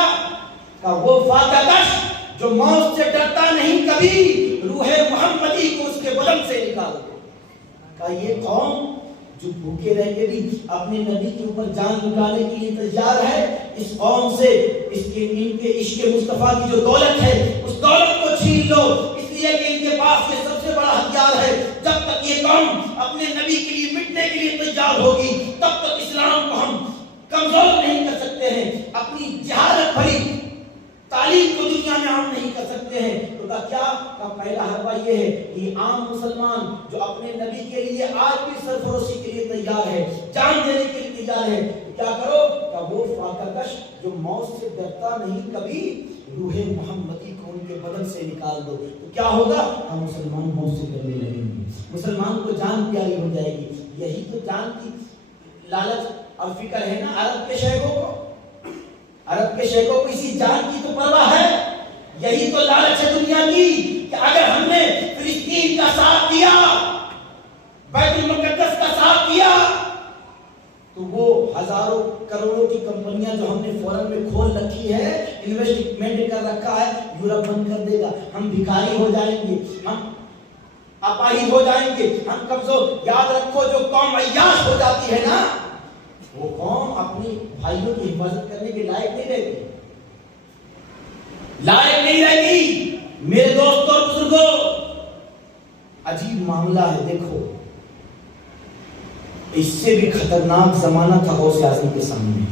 کہ وہ فاتح کش جو موت سے ڈرتا نہیں کبھی، روح محمدی کو اس کے بدن سے نکال دو۔ کہ یہ قوم جو بھوکے رہ کے بھی اپنے نبی کے اوپر جان لٹانے کے لیے تیار ہے، اس قوم سے ان کے عشق مصطفیٰ کی جو دولت ہے اس دولت کو چھین لو، اس لیے کہ ان کے پاس یہ سب سے بڑا ہتھیار ہے۔ جب تک یہ قوم اپنے نبی کے لیے مٹنے کے لیے تیار ہوگی تب تک اسلام کو ہم کمزور نہیں کر سکتے ہیں، اپنی جہالت بھری تعلیم کو دنیا میں عام نہیں کر سکتے ہیں۔ تو کیا پہلا حربہ یہ ہے کہ عام مسلمان جو اپنے نبی کے لیے آج بھی سرفروشی کے لیے تیار ہے، جان دینے کے لیے تیار ہے، کیا کرو کہ وہ فاتح کش جو موت سے ڈرتا نہیں کبھی، روح محمدی کو ان کے بدن سے نکال دو۔ تو کیا ہوگا؟ ہم مسلمان موت سے ڈرنے لگیں گے، مسلمان کو جان پیاری ہو جائے گی۔ یہی تو جان کی لالچ اور فکر ہے نا عرب کے شیخوں کو، عرب کے شیخوں کو اسی جان کی تو پرواہ ہے، یہی تو لالچ ہے دنیا کی کہ اگر ہم نے فلسطین کا ساتھ دیا، بیت المقدس کا ساتھ دیا، تو وہ وہ ہزاروں کروڑوں کی کمپنیاں جو ہم نے فورن میں کھول رکھی ہے، انویسٹمنٹ کر رکھا ہے، یورپ بند کر دے گا، ہم بھکاری ہو جائیں گے، ہم اپاہج ہو جائیں گے، ہم کمزور۔ یاد رکھو جو قوم عیاش ہو جاتی ہے نا، وہ قوم اپنی بھائیوں کی حفاظت کرنے کے لائق نہیں رہتی، لائق نہیں رہتی۔ میرے دوستوں اور بزرگوں، عجیب معاملہ ہے، دیکھو اس سے بھی خطرناک زمانہ تھا غوث اعظم کے سامنے،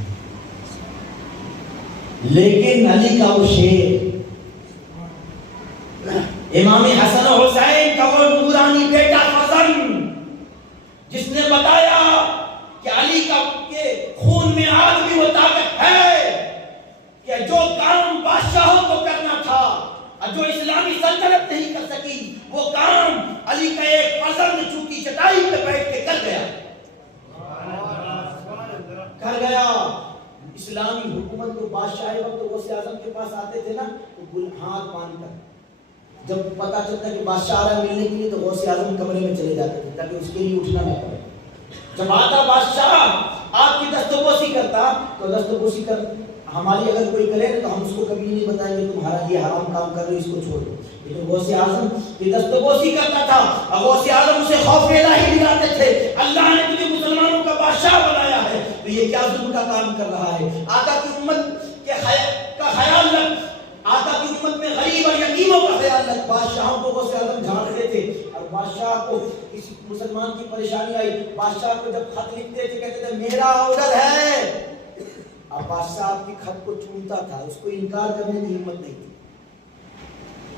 لیکن علی کا وہ شیر، امام حسن و حسین کا وہ نورانی بیٹا فضل، جس نے بتایا کہ علی کا کے خون میں آج بھی وہ طاقت ہے کہ جو کام بادشاہوں کو کرنا تھا، جو اسلامی سلطنت نہیں کر سکی، وہ کام علی کا ایک فضل چونکہ چٹائی پہ بیٹھ کے کر گیا، کر گیا۔ اسلامی حکومت کو بادشاہ وقت غوث اعظم کے پاس آتے تھے نا، تو ہاتھ باندھ کر جب پتا چلتا کہ بادشاہ آ رہا ہے ملنے کے لیے، تو غوث اعظم کمرے میں چلے جاتے تھے تاکہ اس کے لیے اٹھنا نہ پڑے۔ جب آتا بادشاہ آپ کی دستبوسی کرتا، تو دستبوسی کر ہماری اگر کوئی کرے تو ہم اس کو کبھی نہیں بتائیں گے تمہارا یہ حرام کام کر رہے ہو، اس کو چھوڑ دو، لیکن غوث اعظم کی دستبوسی کرتا تھا، غوث اعظم اسے خوف الہی دلاتے تھے، اللہ نے تجھے مسلمانوں کا بادشاہ بنایا ہے تو یہ کیا ظلم کا کام کر رہا ہے۔ آقا کی امت کے کا خیال رکھ، آقا کی امت میں غریب اور یتیموں کا خیال رکھ۔ بادشاہوں کو غوث اعظم جھاڑتے تھے، اور بادشاہ کو کسی مسلمان کی پریشانی آئی، بادشاہ کو جب خط لکھتے تھے کہتے تھے میرا آرڈر ہے، اب بادشاہ آپ کی خط کو چونتا تھا، اس کو انکار کرنے کی ہمت نہیں تھی۔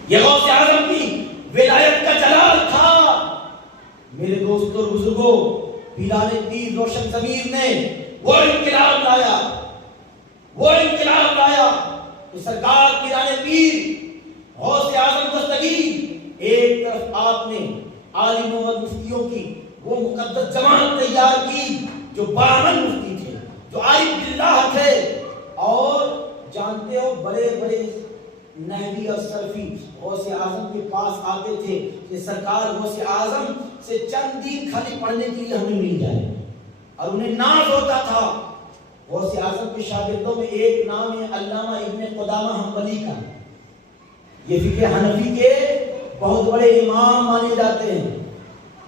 یہ غوث اعظم کی ولایت کا جلال تھا۔ میرے دوستوں اور بزرگوں، پیران پیر روشن ضمیر نے وہ انقلاب لایا، وہ انقلاب لایا کہ سرکار پیران پیر غوث اعظم دستگیر، ایک طرف آپ نے عالموں اور مفتیوں کی وہ مقدس جماعت تیار کی جو بامن مفتی تھے، جو عارف باللہ تھے، اور جانتے ہو بڑے بڑے نحوی اور صرفی غوث اعظم کے پاس آتے تھے کہ سرکار غوث اعظم سے چند دن خالی پڑھنے کے لیے ہمیں مل جائے، اور انہیں ناز ہوتا تھا۔ غوث اعظم کے شاگردوں میں ایک نام ہے علامہ ابن قدامہ حنبلی کا، یہ فقہ حنفی کے بہت بڑے امام مانے جاتے ہیں،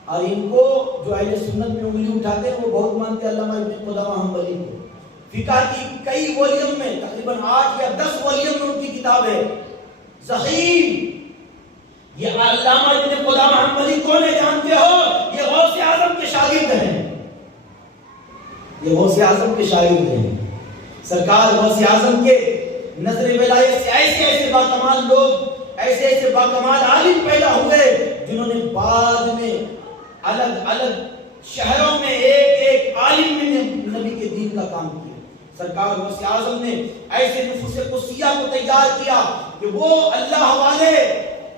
اور ان کو جو اہل سنت میں انگلی اٹھاتے ہیں وہ بہت مانتے ہیں علامہ ابن قدامہ حنبلی کو۔ فقہ کی کئی والیوم میں، تقریباً 8 یا 10 والیوم میں ان کی کتاب ہے ضخیم۔ یہ علامہ ابن قدامہ حنبلی کون ہے جانتے ہو؟ یہ غوث اعظم کے شاگرد ہیں، یہ غوث اعظم کے شاگرد ہیں۔ سرکار غوث اعظم کے نظر ولایت سے ایسے ایسے باکمال لوگ، ایسے ایسے باکمال عالم پیدا ہوئے جنہوں نے بعد میں الگ الگ شہروں میں ایک ایک عالم نے نبی کے دین کا کام کیا۔ سرکار غوث اعظم نے ایسے نفوس قدسیہ کو تیار کیا کہ وہ اللہ والے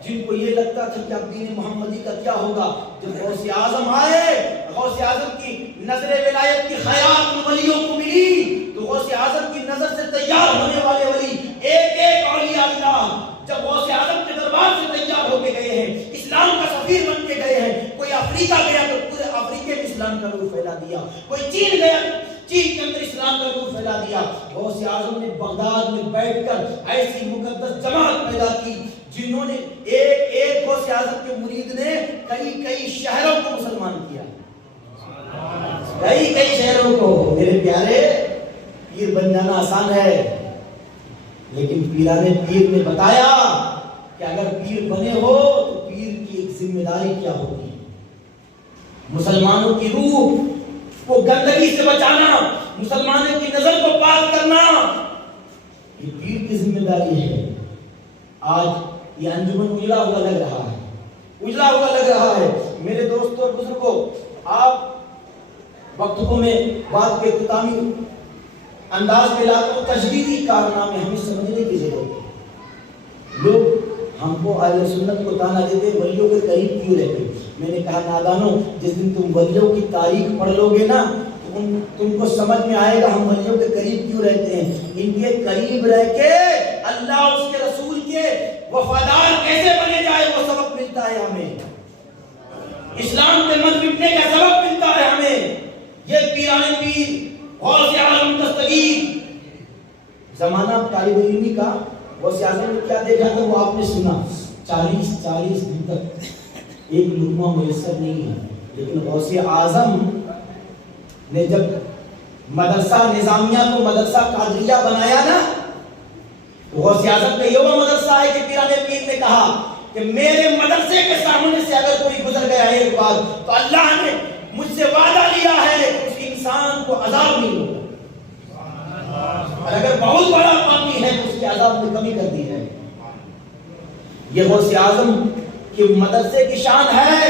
جن کو یہ لگتا تھا کہ اب دین محمدی کا کیا ہوگا، جب غوث اعظم آئے، غوث اعظم کی نظر ولایت کی خیرات ولیوں کو ملی، تو غوث اعظم کی نظر سے تیار ہونے والے ولی ایک ایک اولیاء اللہ جب غوث اعظم کے دربار سے تیار ہو کے گئے ہیں، اسلام کا سفیر بن کے گئے ہیں، کوئی افریقہ گیا تو پورے افریقے میں اسلام کا نور پھیلا دیا، کوئی چین گیا چین کے اندر اسلام کا نور پھیلا دیا۔ غوث اعظم نے بغداد میں بیٹھ کر ایسی مقدس جماعت پیدا کی جنہوں نے ایک ایک غوث اعظم کے مرید نے کئی کئی شہروں کو مسلمان کیا، کئی کئی شہروں کو۔ میرے پیارے، پیر بن جانا آسان ہے، لیکن پیران پیر نے بتایا کہ اگر پیر بنے ہو تو پیر کی ایک ذمہ داری کیا ہوگی، مسلمانوں کی روح کو گندگی سے بچانا، مسلمانوں کی نظر کو پاک کرنا، یہ پیر کی ذمہ داری ہے۔ آج یہ انجمن اجلا ہوا لگ رہا ہے، اجلا ہوا لگ رہا ہے۔ میرے دوستوں اور بزرگوں، آپ وقتوں میں بات کے اختتامی انداز میں لاتے ہو، تجدیدی کارنامے ہمیں سمجھنے کی ضرورت ہے۔ لوگ ہم کو اہل سنت کو تانا دیتے ولیوں کے قریب کیوں رہتے۔ میں نے کہا نادانو، جس دن تم ولیوں کی تاریخ پڑھ لو گے نا، تم کو سمجھ میں آئے گا ہم ولیوں کے قریب کیوں رہتے ہیں۔ ان کے قریب رہ کے اللہ اور اس کے رسول کے وفادار کیسے بنے جائے وہ سبق ملتا ہے ہمیں، اسلام کے مت مٹنے کا سبق ملتا ہے ہمیں۔ یہ پیران پیر غوث اعظم دستگیر زمانہ طالب علمی کا غوث اعظم نے کیا دیکھا تھا وہ آپ نے سنا 40 دن تک ایک لقمہ میسر نہیں ہے لیکن غوث اعظم نے جب مدرسہ نظامیہ کو مدرسہ قادریہ بنایا نا تو غوث اعظم کا یہ وہ مدرسہ ہے کہ پیران پیر نے کہا کہ میرے مدرسے کے سامنے سے اگر کوئی گزر گیا ایک بار تو اللہ نے مجھ سے وعدہ لیا ہے کہ اس انسان کو عذاب نہیں ہوگا اور اگر بہت بڑا پانی ہے تو اس کے عذاب میں کمی کر دی ہے. یہ غوث اعظم کے مدرسے کی شان ہے.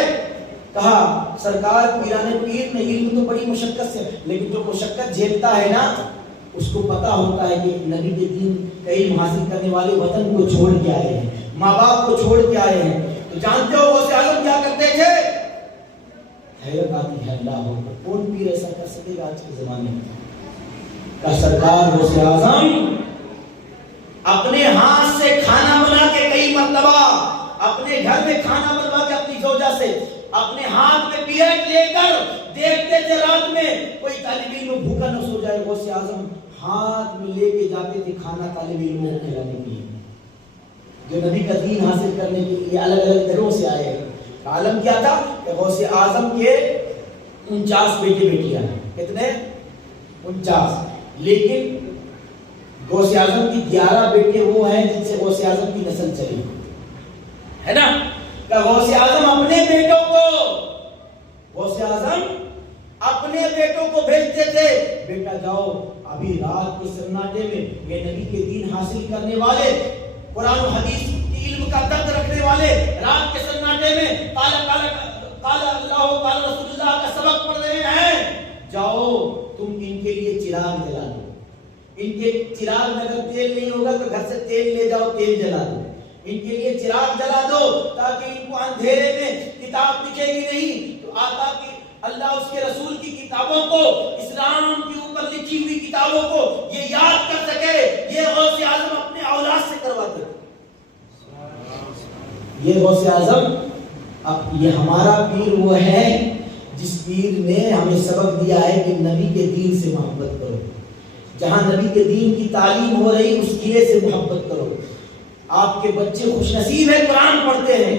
کہا سرکار پیران پیر نے علم تو بڑی مشقت سے لیکن جو مشقت جھیلتا ہے نا اس کو پتا ہوتا ہے کہ نبی کے دین کا علم حاصل کرنے والے وطن کو چھوڑ کے آئے ہیں ماں باپ کو چھوڑ کے آئے ہیں. تو جانتے ہو غوث اعظم کیا کرتے تھے؟ حیرت آتی ہے اللہ ہو کون پیر ایسا کر سکے گا آج کے زمانے میں. کہ سرکار غوث اعظم اپنے ہاتھ سے کھانا بنا کے کئی مرتبہ اپنے گھر میں کھانا بنوا کے اپنی زوجہ سے اپنے ہاتھ میں پلیٹ لے کر دیکھتے تھے رات میں کوئی طالب علم بھوکا نہ سو جائے. غوث اعظم ہاتھ میں لے کے جاتے تھے کھانا طالب علموں کو کھلانے کے لیے جو نبی کا دین حاصل کرنے کے لیے الگ الگ گھروں سے آئے ہیں. عالم کیا تھا کہ غوث اعظم کے 49 بیٹے بیٹیاں ہیں. کتنے؟ 49. لیکن غوث اعظم کی 11 بیٹے وہ ہیں جن سے غوث اعظم کی نسل چلی ہے نا. کہ غوث اعظم اپنے بیٹوں کو بھیجتے تھے بیٹا جاؤ ابھی رات کے سناٹے میں یہ نبی کے دین حاصل کرنے والے قرآن و حدیث کی علم کا درد رکھنے والے رات کے سناٹے میں قال اللہ قال رسول اللہ کا سبق پڑھ رہے ہیں. جاؤ تم ان کے لیے چراغ جلا دو. ان کے چراغ میں اگر تیل نہیں ہوگا تو گھر سے تیل لے جاؤ تیل جلا دو. ان کے لیے چراغ جلا دو تاکہ ان کو اندھیرے میں کتاب دکھے گی نہیں تو آتا کہ اللہ اس کے رسول کی کتابوں کو اسلام کے اوپر لکھی ہوئی کتابوں کو یہ یاد کر سکے. یہ غوث اعظم اپنے اولاد سے کرواتے. یہ غوث اعظم اب یہ ہمارا پیر وہ ہے جس پیر نے ہمیں سبق دیا ہے کہ نبی کے دین سے محبت کرو. جہاں نبی کے دین کی تعلیم ہو رہی اس قلعے سے محبت کرو. آپ کے بچے خوش نصیب ہیں قرآن پڑھتے ہیں.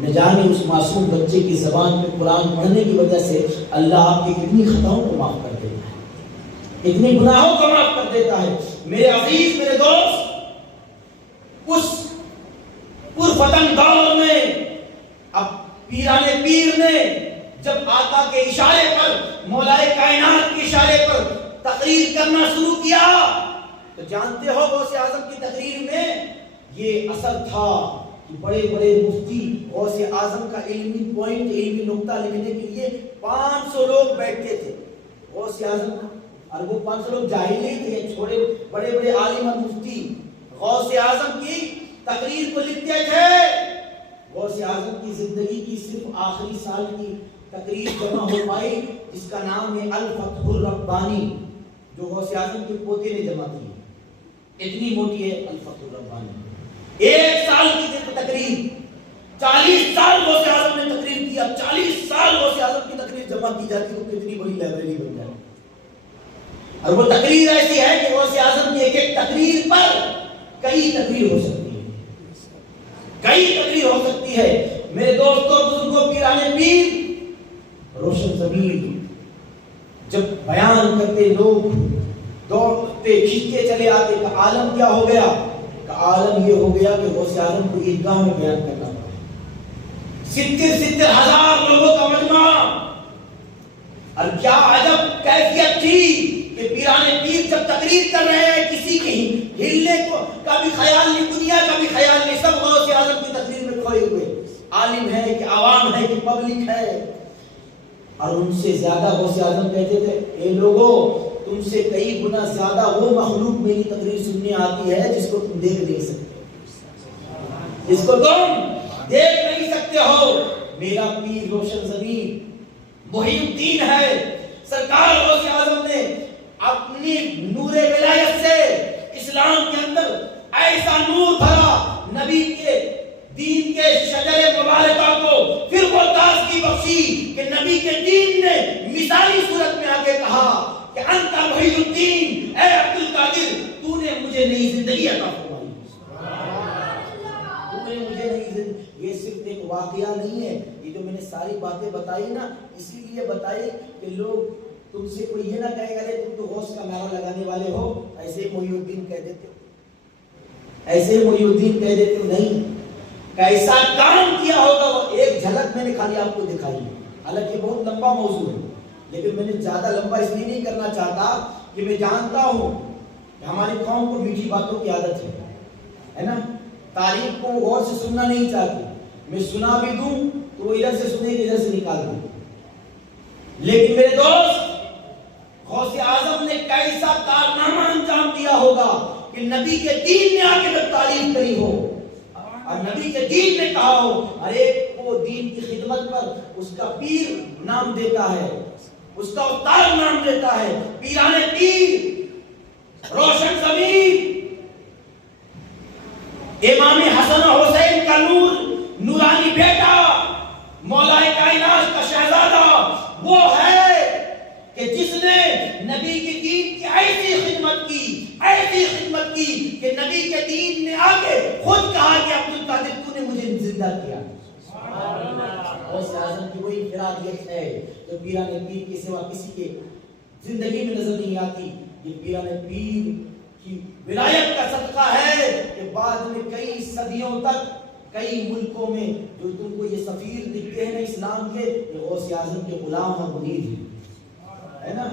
نہ جانے اس معصوم بچے کی زبان پہ قرآن پڑھنے کی وجہ سے اللہ آپ کی کتنی خطاؤں کو معاف کر دیتا ہے کتنے گناہوں کو معاف کر دیتا ہے. میرے عزیز میرے دوست اس پرفتن دور میں اب پیران پیر نے جب آقا کے اشارے پر مولائے کائنات کے اشارے پر تقریر کرنا شروع کیا تو جانتے ہو غوث اعظم کی تقریر میں یہ اثر تھا کہ بڑے بڑے مفتی غوث اعظم کا علمی پوائنٹ علمی نقطہ لکھنے کے لیے 500 لوگ بیٹھتے تھے. غوث اعظم اور وہ 500 لوگ جاہل نہیں تھے چھوڑے بڑے بڑے عالم اور مفتی غوث اعظم کی تقریر کو لکھتے تھے. غوث اعظم کی زندگی کی صرف آخری سال کی تقریر جمع ہو پائی جس کا نام ہے الفتح الربانی جو غوث اعظم کے پوتے نے جمع کی. اتنی موٹی ہے الفتح الربانی. 1 سال کی تقریر 40 سال غوث اعظم نے تقریر کی. اب 40 سال غوث اعظم کی تقریر جمع کی جاتی تو کتنی بڑی لائبریری بن جائے. اور وہ تقریر ایسی ہے کہ غوث اعظم کی ایک ایک تقریر پر کئی تقریر ہو سکتی ہے کئی تقریر ہو سکتی ہے. میرے دوستوں بزرگوں پیران پیر روشن ضمیر جب بیان کرتے لوگ دوڑتے کھینچتے چلے آتے کہ عالم کیا ہو گیا کہ عالم یہ ہو گیا کہ غوث اعظم کو عیدگاہ میں بیان کرنا پڑا. 70,000 لوگوں کا مجمع. اور کیا عجب کیفیت تھی کہ پیران پیر جب تقریر کر رہے ہیں کسی کے ہلنے کا بھی خیال نہیں دنیا کا بھی خیال نہیں سب غوث اعظم کی تقریر میں کھوئے ہوئے. عالم ہے کہ عوام ہے کہ پبلک ہے. اور ان سے زیادہ غوث اعظم کہتے تھے اے لوگوں تم سے کئی گنا زیادہ وہ مخلوق میری تقریر سننے آتی ہے جس کو تم دیکھ نہیں سکتے جس کو تم دیکھ نہیں سکتے ہو. میرا پیر روشن ضمیر محی الدین ہے. سرکار غوث اعظم نے اپنی نور ولایت سے اسلام کے اندر ایسا نور بھرا نبی کے دین کے شجر مبارکہ کو پھر وہ تازگی بخشی کہ نبی کے دین نے مثالی صورت میں آگے کہا کہا کہ انت محی الدین، اے عبد القادر تو نے مجھے نئی زندگی عطا فرمائی، تو نے مجھے نئی زندگی۔ یہ صرف ایک واقعہ نہیں ہے، یہ جو میں نے ساری باتیں بتائی نا اسی لیے بتائی کہ لوگ تم سے کوئی یہ نہ کہے گا تم تو غوث کا نعرہ لگانے والے ہو، ایسے محی الدین کہہ دیتے، ایسے محی الدین کہہ دیتے نہیں، کیسا کام کیا ہوگا وہ ایک جھلک میں نے خالی آپ کو دکھائی۔ حالانکہ بہت لمبا موضوع ہے لیکن میں نے زیادہ لمبا اس لیے نہیں کرنا چاہتا کہ میں جانتا ہوں کہ ہماری قوم کو میٹھی باتوں کی عادت ہے نا، تاریخ کو غور سے سننا نہیں چاہتی، میں سنا بھی دوں تو وہ ادھر سے سنے ادھر سے نکال دوں۔ لیکن میرے دوست غوث اعظم نے کیسا کارنامہ انجام دیا ہوگا کہ نبی کے دین نے آ کے جب تعریف کری ہو اور نبی کے دین نے کہا ہو، ہر ایک کو دین کی خدمت پر اس کا پیر نام دیتا ہے، اس کا استاد نام دیتا ہے، پیران پیر، روشن ضمیر، امام حسن و حسین کا نور، نورانی بیٹا، مولا کائنات کا شہزادہ وہ ہے کہ جس نے نبی کے دین کی ایسی خدمت کی کہ نبی کے دین نے آگے خود کہا کہ عبد القادر تو نے مجھے زندہ کیا۔ غوث اعظم کی وہی انفرادیت ہے جو پیران پیر کے سوا کسی کے زندگی میں نظر نہیں آتی۔ یہ پیران پیر کی ولایت کا صدقہ ہے کہ بعد میں کئی صدیوں تک کئی ملکوں میں جو تم کو یہ سفیر دکھتے ہیں اسلام کے، یہ غوث اعظم کے غلام اور منیر ہے نا۔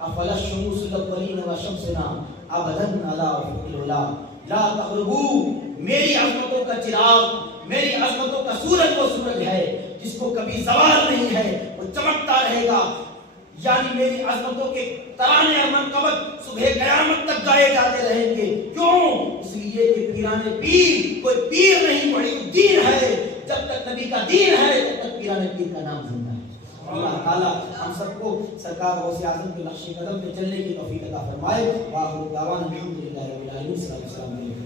افلا الشموس الاولین وشمسنا ابدا علی افق العلا لا تغربوا، میری عظمتوں کا چراغ، میری عظمتوں کا سورج وہ سورج ہے جس کو کبھی زوال نہیں ہے، وہ چمکتا رہے گا، یعنی میری عظمتوں کے ترانے منقبت صبح قیامت تک گائے جاتے رہیں گے۔ کیوں؟ اس لیے کہ پیران پیر کوئی پیر نہیں، محی الدین ہے، جب تک نبی کا دین ہے تب تک پیران پیر کا نام زندہ ہے۔ اللہ تعالیٰ ہم سب کو سرکار غوث اعظم کے نقش قدم پہ چلنے کی توفیق عطا فرمائے۔ وآخر دعوانا الحمدللہ رب العالمین۔ السلام علیکم۔